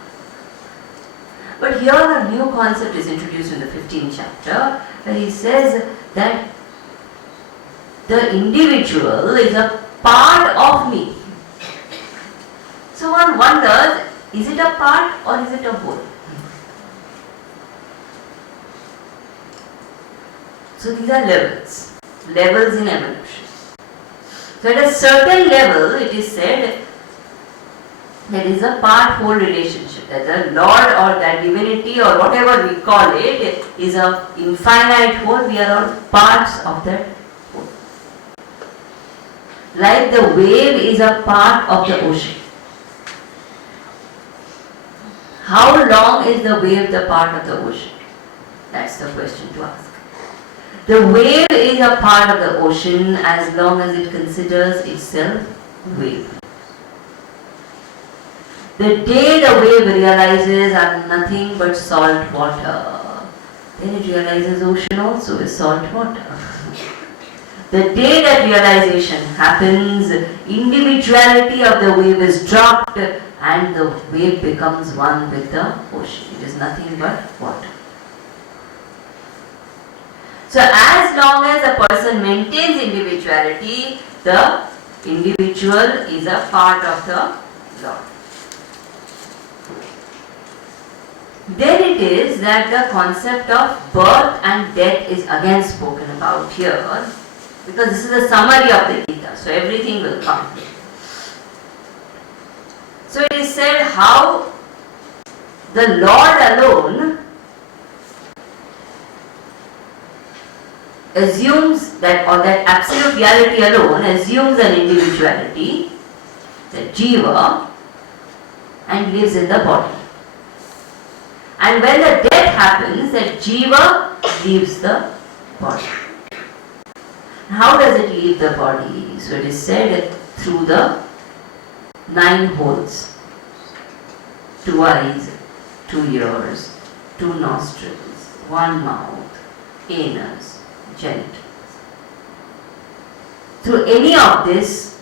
But here a new concept is introduced in the 15th chapter, where he says that the individual is a part of me. So one wonders, is it a part or is it a whole? So these are levels in evolution. So at a certain level, it is said there is a part-whole relationship, that the Lord or that divinity or whatever we call it is an infinite whole. We are all parts of that whole. Like the wave is a part of the ocean. How long is the wave the part of the ocean? That's the question to ask. The wave is a part of the ocean as long as it considers itself wave. The day the wave realizes I'm nothing but salt water, then it realizes ocean also is salt water. The day that realization happens, individuality of the wave is dropped and the wave becomes one with the ocean. It is nothing but water. So as long as a person maintains individuality, the individual is a part of the Lord. Then it is that the concept of birth and death is again spoken about here, because this is a summary of the Gita, so everything will come. So it is said how the Lord alone assumes that, or that absolute reality alone assumes an individuality, the jiva, and lives in the body. And when the death happens, that jiva leaves the body. How does it leave the body? So it is said through the 9 holes. 2 eyes, 2 ears, 2 nostrils, 1 mouth, anus, genitals. Through any of this,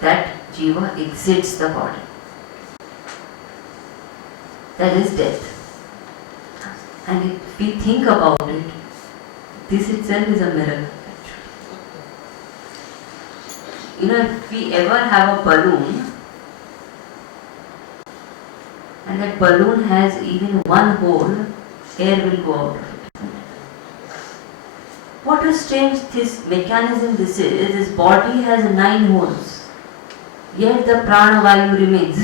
that jiva exits the body. That is death. And if we think about it, this itself is a miracle. If we ever have a balloon, and that balloon has even 1 hole, air will go out of it. What a strange this mechanism this is. This body has 9 holes, yet the pranavayu remains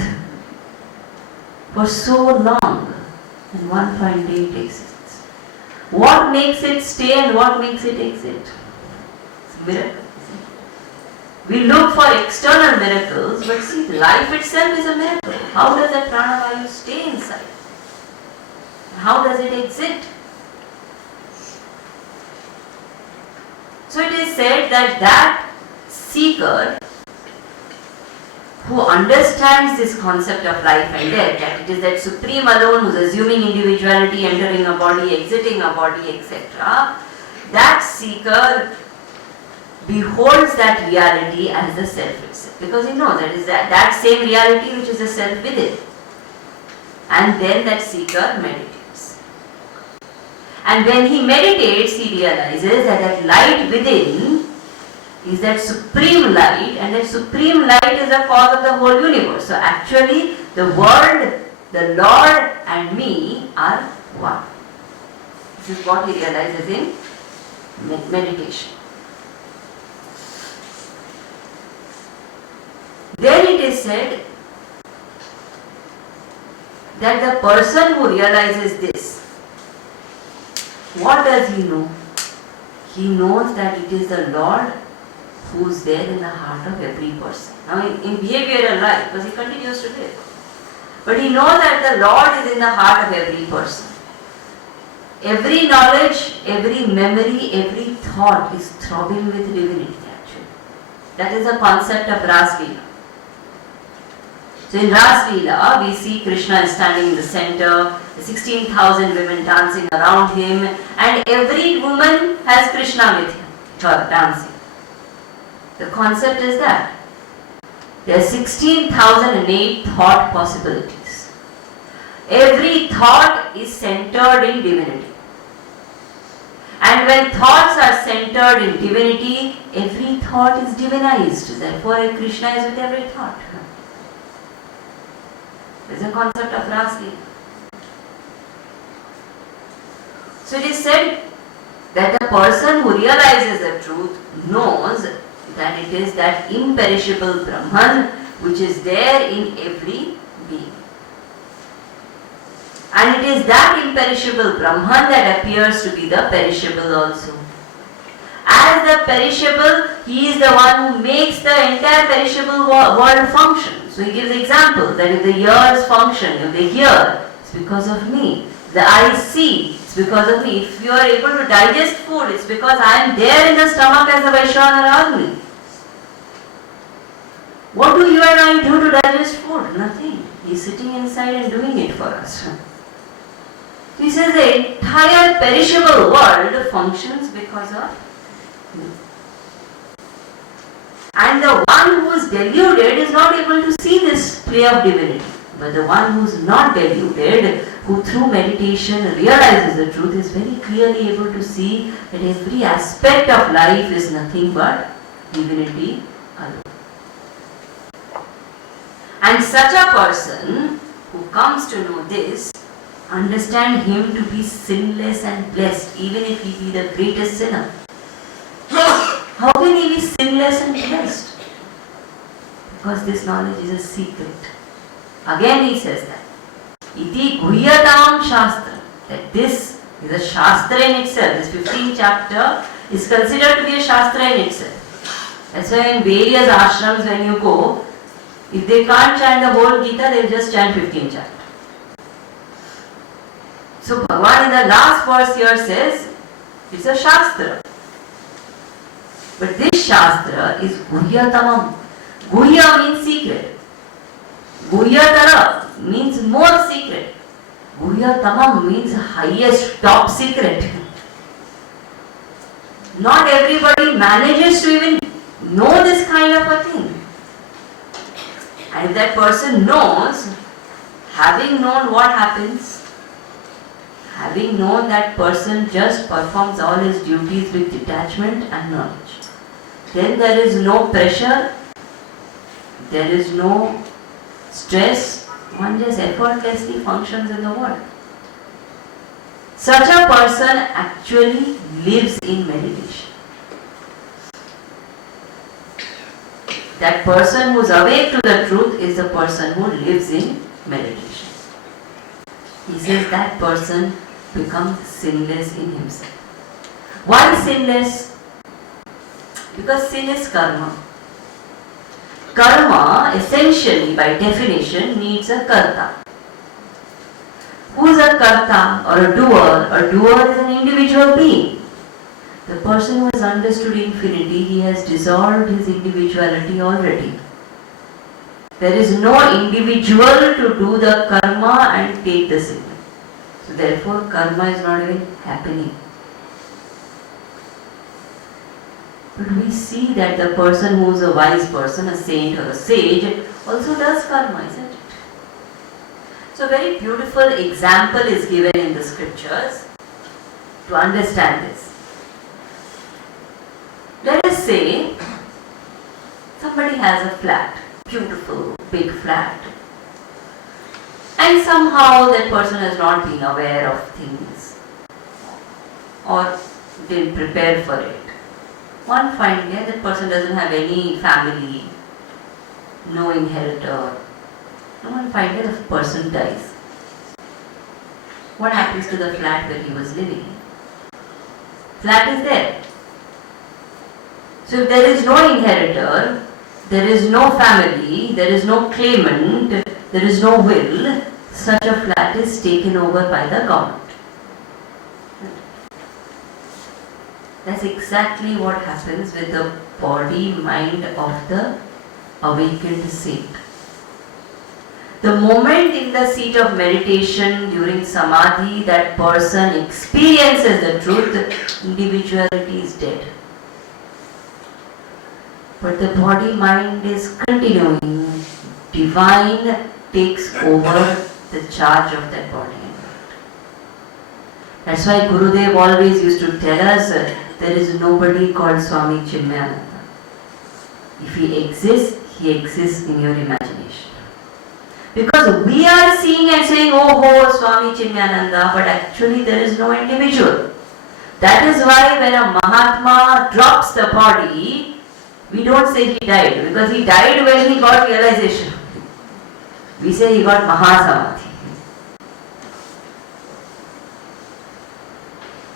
for so long and one fine day it exists. What makes it stay and what makes it exit? It's a miracle. We look for external miracles, but see, life itself is a miracle. How does that pranavayu stay inside? How does it exit? So it is said that seeker who understands this concept of life and death, that it is that supreme alone who is assuming individuality, entering a body, exiting a body, etc., that seeker beholds that reality as the self itself, because he knows that is that same reality which is the self within. And then that seeker meditates. And when he meditates, he realizes that light within is that supreme light, and that supreme light is the cause of the whole universe. So actually, the world, the Lord and me are one. This is what he realizes in meditation. Then it is said that the person who realizes this, what does he know? He knows that it is the Lord who is there in the heart of every person. Now in behavioral life, because he continues to live, but he knows that the Lord is in the heart of every person. Every knowledge, every memory, every thought is throbbing with divinity actually. That is the concept of Ras Leela. So in Ras Leela, we see Krishna standing in the center, the 16,000 women dancing around him, and every woman has Krishna with her dancing. The concept is that there are 16,008 thought possibilities. Every thought is centered in divinity. And when thoughts are centered in divinity, every thought is divinized. Therefore, Krishna is with every thought. There is a concept of Ras Leela. So it is said that the person who realizes the truth knows that it is that imperishable Brahman which is there in every being. And it is that imperishable Brahman that appears to be the perishable also. As the perishable, he is the one who makes the entire perishable world function. So he gives examples that if the ears function, if they hear, it's because of me. The eyes see, it's because of me. If you are able to digest food, it's because I am there in the stomach as the Vaishnava Agni. What do you and I do to digest food? Nothing. He is sitting inside and doing it for us. He says the entire perishable world functions because of me. And the one who is deluded is not able to see this play of divinity. But the one who is not deluded, who through meditation realizes the truth, is very clearly able to see that every aspect of life is nothing but divinity alone. And such a person who comes to know this, understand him to be sinless and blessed, even if he be the greatest sinner. How can he be sinless and blessed? Because this knowledge is a secret. Again he says that. Iti guhyatam shastra. That this is a shastra in itself. This 15th chapter is considered to be a shastra in itself. That's why in various ashrams when you go, if they can't chant the whole Gita, they'll just chant 15th chapter. So Bhagavan in the last verse here says, it's a shastra. But this shastra is guhyatamam. Guhya means secret. Guhyatara means more secret. Guhyatamam means highest, top secret. Not everybody manages to even know this kind of a thing. And if that person knows, having known what happens, having known that person just performs all his duties with detachment and knowledge, then there is no pressure, there is no stress, one just effortlessly functions in the world. Such a person actually lives in meditation. That person who is awake to the truth is the person who lives in meditation. He says that person becomes sinless in himself. Why sinless? Because sin is karma. Karma essentially by definition needs a karta. Who is a karta or a doer? A doer is an individual being. The person who has understood infinity, he has dissolved his individuality already. There is no individual to do the karma and take the signal. So therefore karma is not even happening. But we see that the person who is a wise person, a saint or a sage, also does karma, isn't it? So a very beautiful example is given in the scriptures to understand this. Let us say somebody has a flat, beautiful, big flat, and somehow that person has not been aware of things or didn't prepare for it. One fine day that person doesn't have any family, no inheritor. One fine day the person dies. What happens to the flat where he was living in? Flat is there. So if there is no inheritor, there is no family, there is no claimant, there is no will, such a flat is taken over by the government. That's exactly what happens with the body, mind of the awakened saint. The moment in the seat of meditation during samadhi that person experiences the truth, individuality is dead. But the body mind is continuing. Divine takes over the charge of that body and mind. That's why Gurudev always used to tell us there is nobody called Swami Chinmayananda. If he exists in your imagination. Because we are seeing and saying, oh, Swami Chinmayananda, but actually there is no individual. That is why when a Mahatma drops the body, we don't say he died, because he died when he got realization. We say he got Mahasamadhi.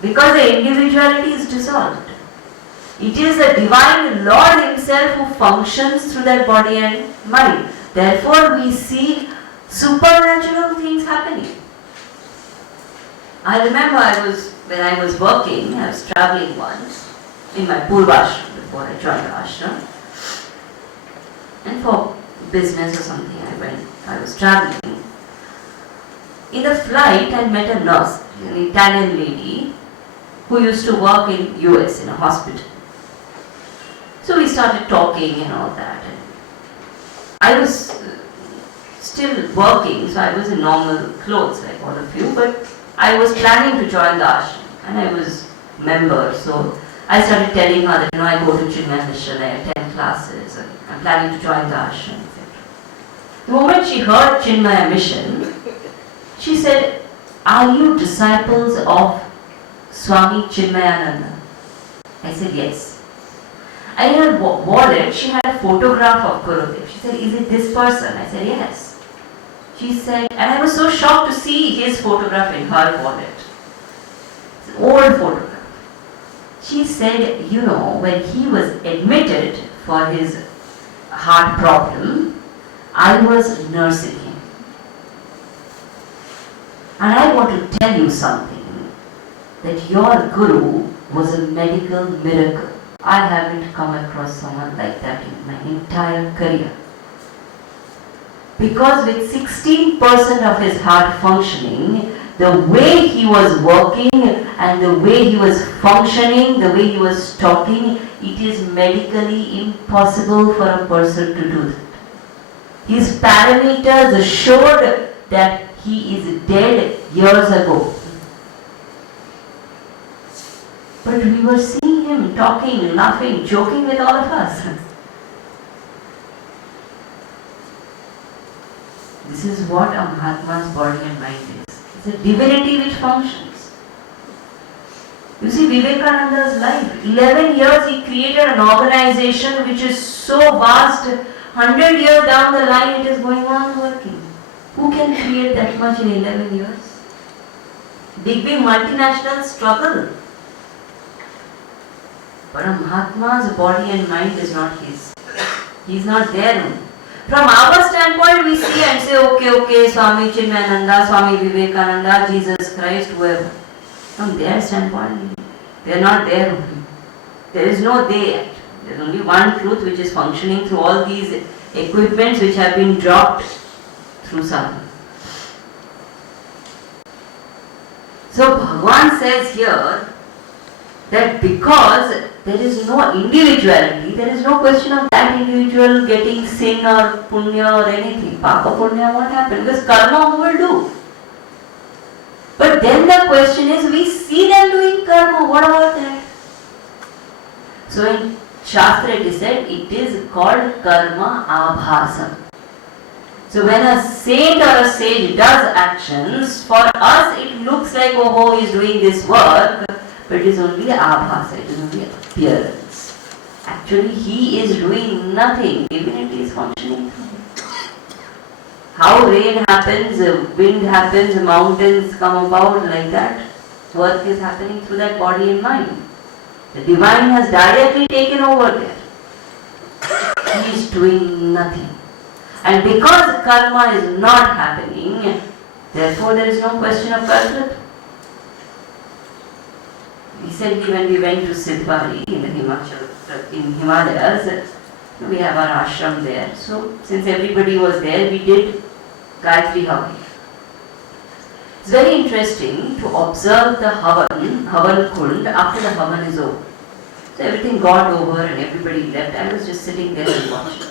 Because the individuality is dissolved. It is the divine Lord himself who functions through that body and mind. Therefore we see supernatural things happening. I remember when I was working, I was traveling once in my Purvashram before I joined the ashram. And for business or something I was traveling. In the flight I met a nurse, an Italian lady who used to work in US in a hospital. So we started talking and all that. And I was still working, so I was in normal clothes like all of you, but I was planning to join the ashram and I was a member. So I started telling her that I go to Chinmaya Mission, I attend classes, and I'm planning to join the ashram, etc. The moment she heard Chinmaya Mission, she said, "Are you disciples of Swami Chinmayananda?" I said, "Yes." And in her wallet, she had a photograph of Gurudev. She said, "Is it this person?" I said, "Yes." She said, and I was so shocked to see his photograph in her wallet. It's an old photograph. She said, when he was admitted for his heart problem, I was nursing him. And I want to tell you something, that your Guru was a medical miracle. I haven't come across someone like that in my entire career. Because with 16% of his heart functioning, the way he was working and the way he was functioning, the way he was talking, it is medically impossible for a person to do that. His parameters showed that he is dead years ago. But we were seeing him talking, laughing, joking with all of us. This is what a Mahatma's body and mind is. It's a divinity which functions. You see Vivekananda's life. 11 years he created an organization which is so vast. 100 years down the line it is going on working. Who can create that much in 11 years? Big multinationals struggle. But a Mahatma's body and mind is not his. He is not there. From our standpoint, we see and say, okay, Swami Chinmayananda, Swami Vivekananda, Jesus Christ, whoever. From their standpoint, they are not there. There is no they yet. There is only one truth which is functioning through all these equipments which have been dropped through sadhana. So Bhagavan says here that because there is no individuality, there is no question of that individual getting sin or punya or anything. Papa punya won't happen because karma who will do. But then the question is, we see them doing karma, what about that? So in Shastra it is said, it is called karma abhasam. So when a saint or a sage does actions, for us it looks like, oh, he is doing this work, but it is only abhasa, it is only appearance. Actually he is doing nothing, divinity is functioning through him. How rain happens, wind happens, mountains come about like that, work is happening through that body and mind. The divine has directly taken over there. He is doing nothing. And because karma is not happening, therefore there is no question of kartritva. Recently when we went to Sidhbari in the Himalayas, we have our ashram there. So since everybody was there, we did Gayatri Havan. It's very interesting to observe the Havan Kund after the Havan is over. So everything got over and everybody left. I was just sitting there and watching.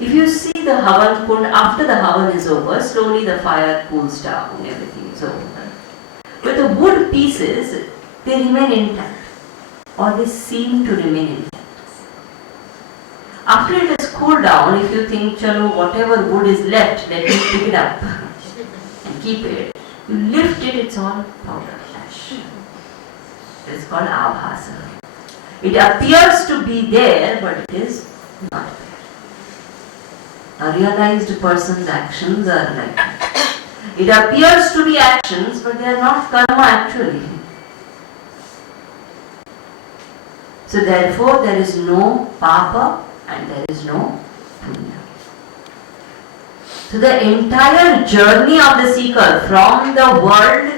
If you see the Havan Kund after the Havan is over, slowly the fire cools down and everything is over. But the wood pieces, they remain intact, or they seem to remain intact. After it has cooled down, if you think, chalo, whatever wood is left, let me pick it up and keep it. You lift it, it's all powder ash. It's called abhasa. It appears to be there, but it is not there. A realized person's actions are like that. It appears to be actions, but they are not karma actually. So therefore there is no papa and there is no punya. So the entire journey of the seeker from the world,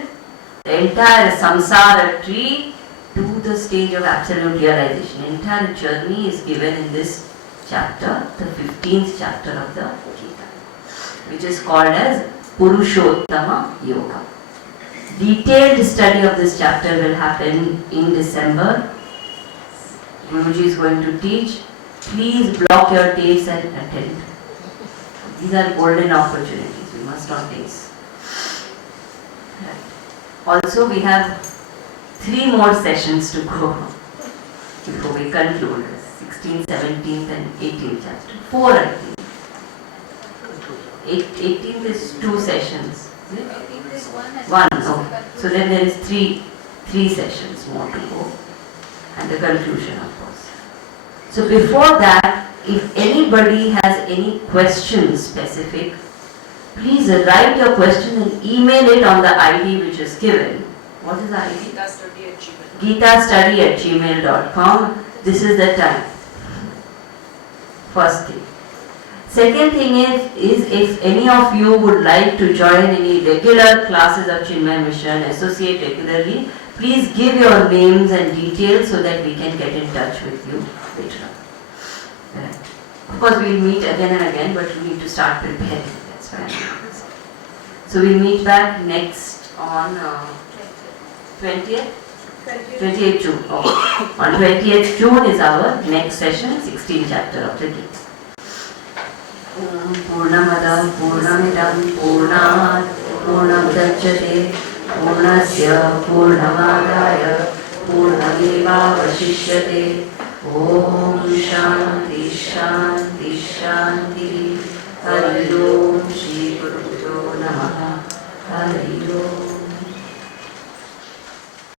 the entire samsara tree to the stage of absolute realization, the entire journey is given in this chapter, the 15th chapter of the Gita, which is called as Purushottama Yoga. Detailed study of this chapter will happen in December. Guruji is going to teach. Please block your tapes and attend. These are golden opportunities, we must not miss. Also, we have 3 more sessions to go before we conclude. 16th, 17th and 18th chapter. 4 I think. 18th is 2 sessions. 1, okay. So then there is 3 sessions more to go. And the conclusion of course. So before that, if anybody has any questions specific, please write your question and email it on the ID which is given. What is the ID? GitaStudy@gmail.com. This is the time. First thing. Second thing is if any of you would like to join any regular classes of Chinmaya Mission, associate regularly, please give your names and details so that we can get in touch with you later on. Right. Of course, we'll meet again and again, but we need to start preparing. That's why I'm saying. So we'll meet back next on 20th? 28th June. Oh. On 20th June is our next session, 16th chapter of the Gita. Purnamada Purnamidam Purnat Purnamudachyate Purnasya Purnamadaya Purnameva Vashishyate Om Shanti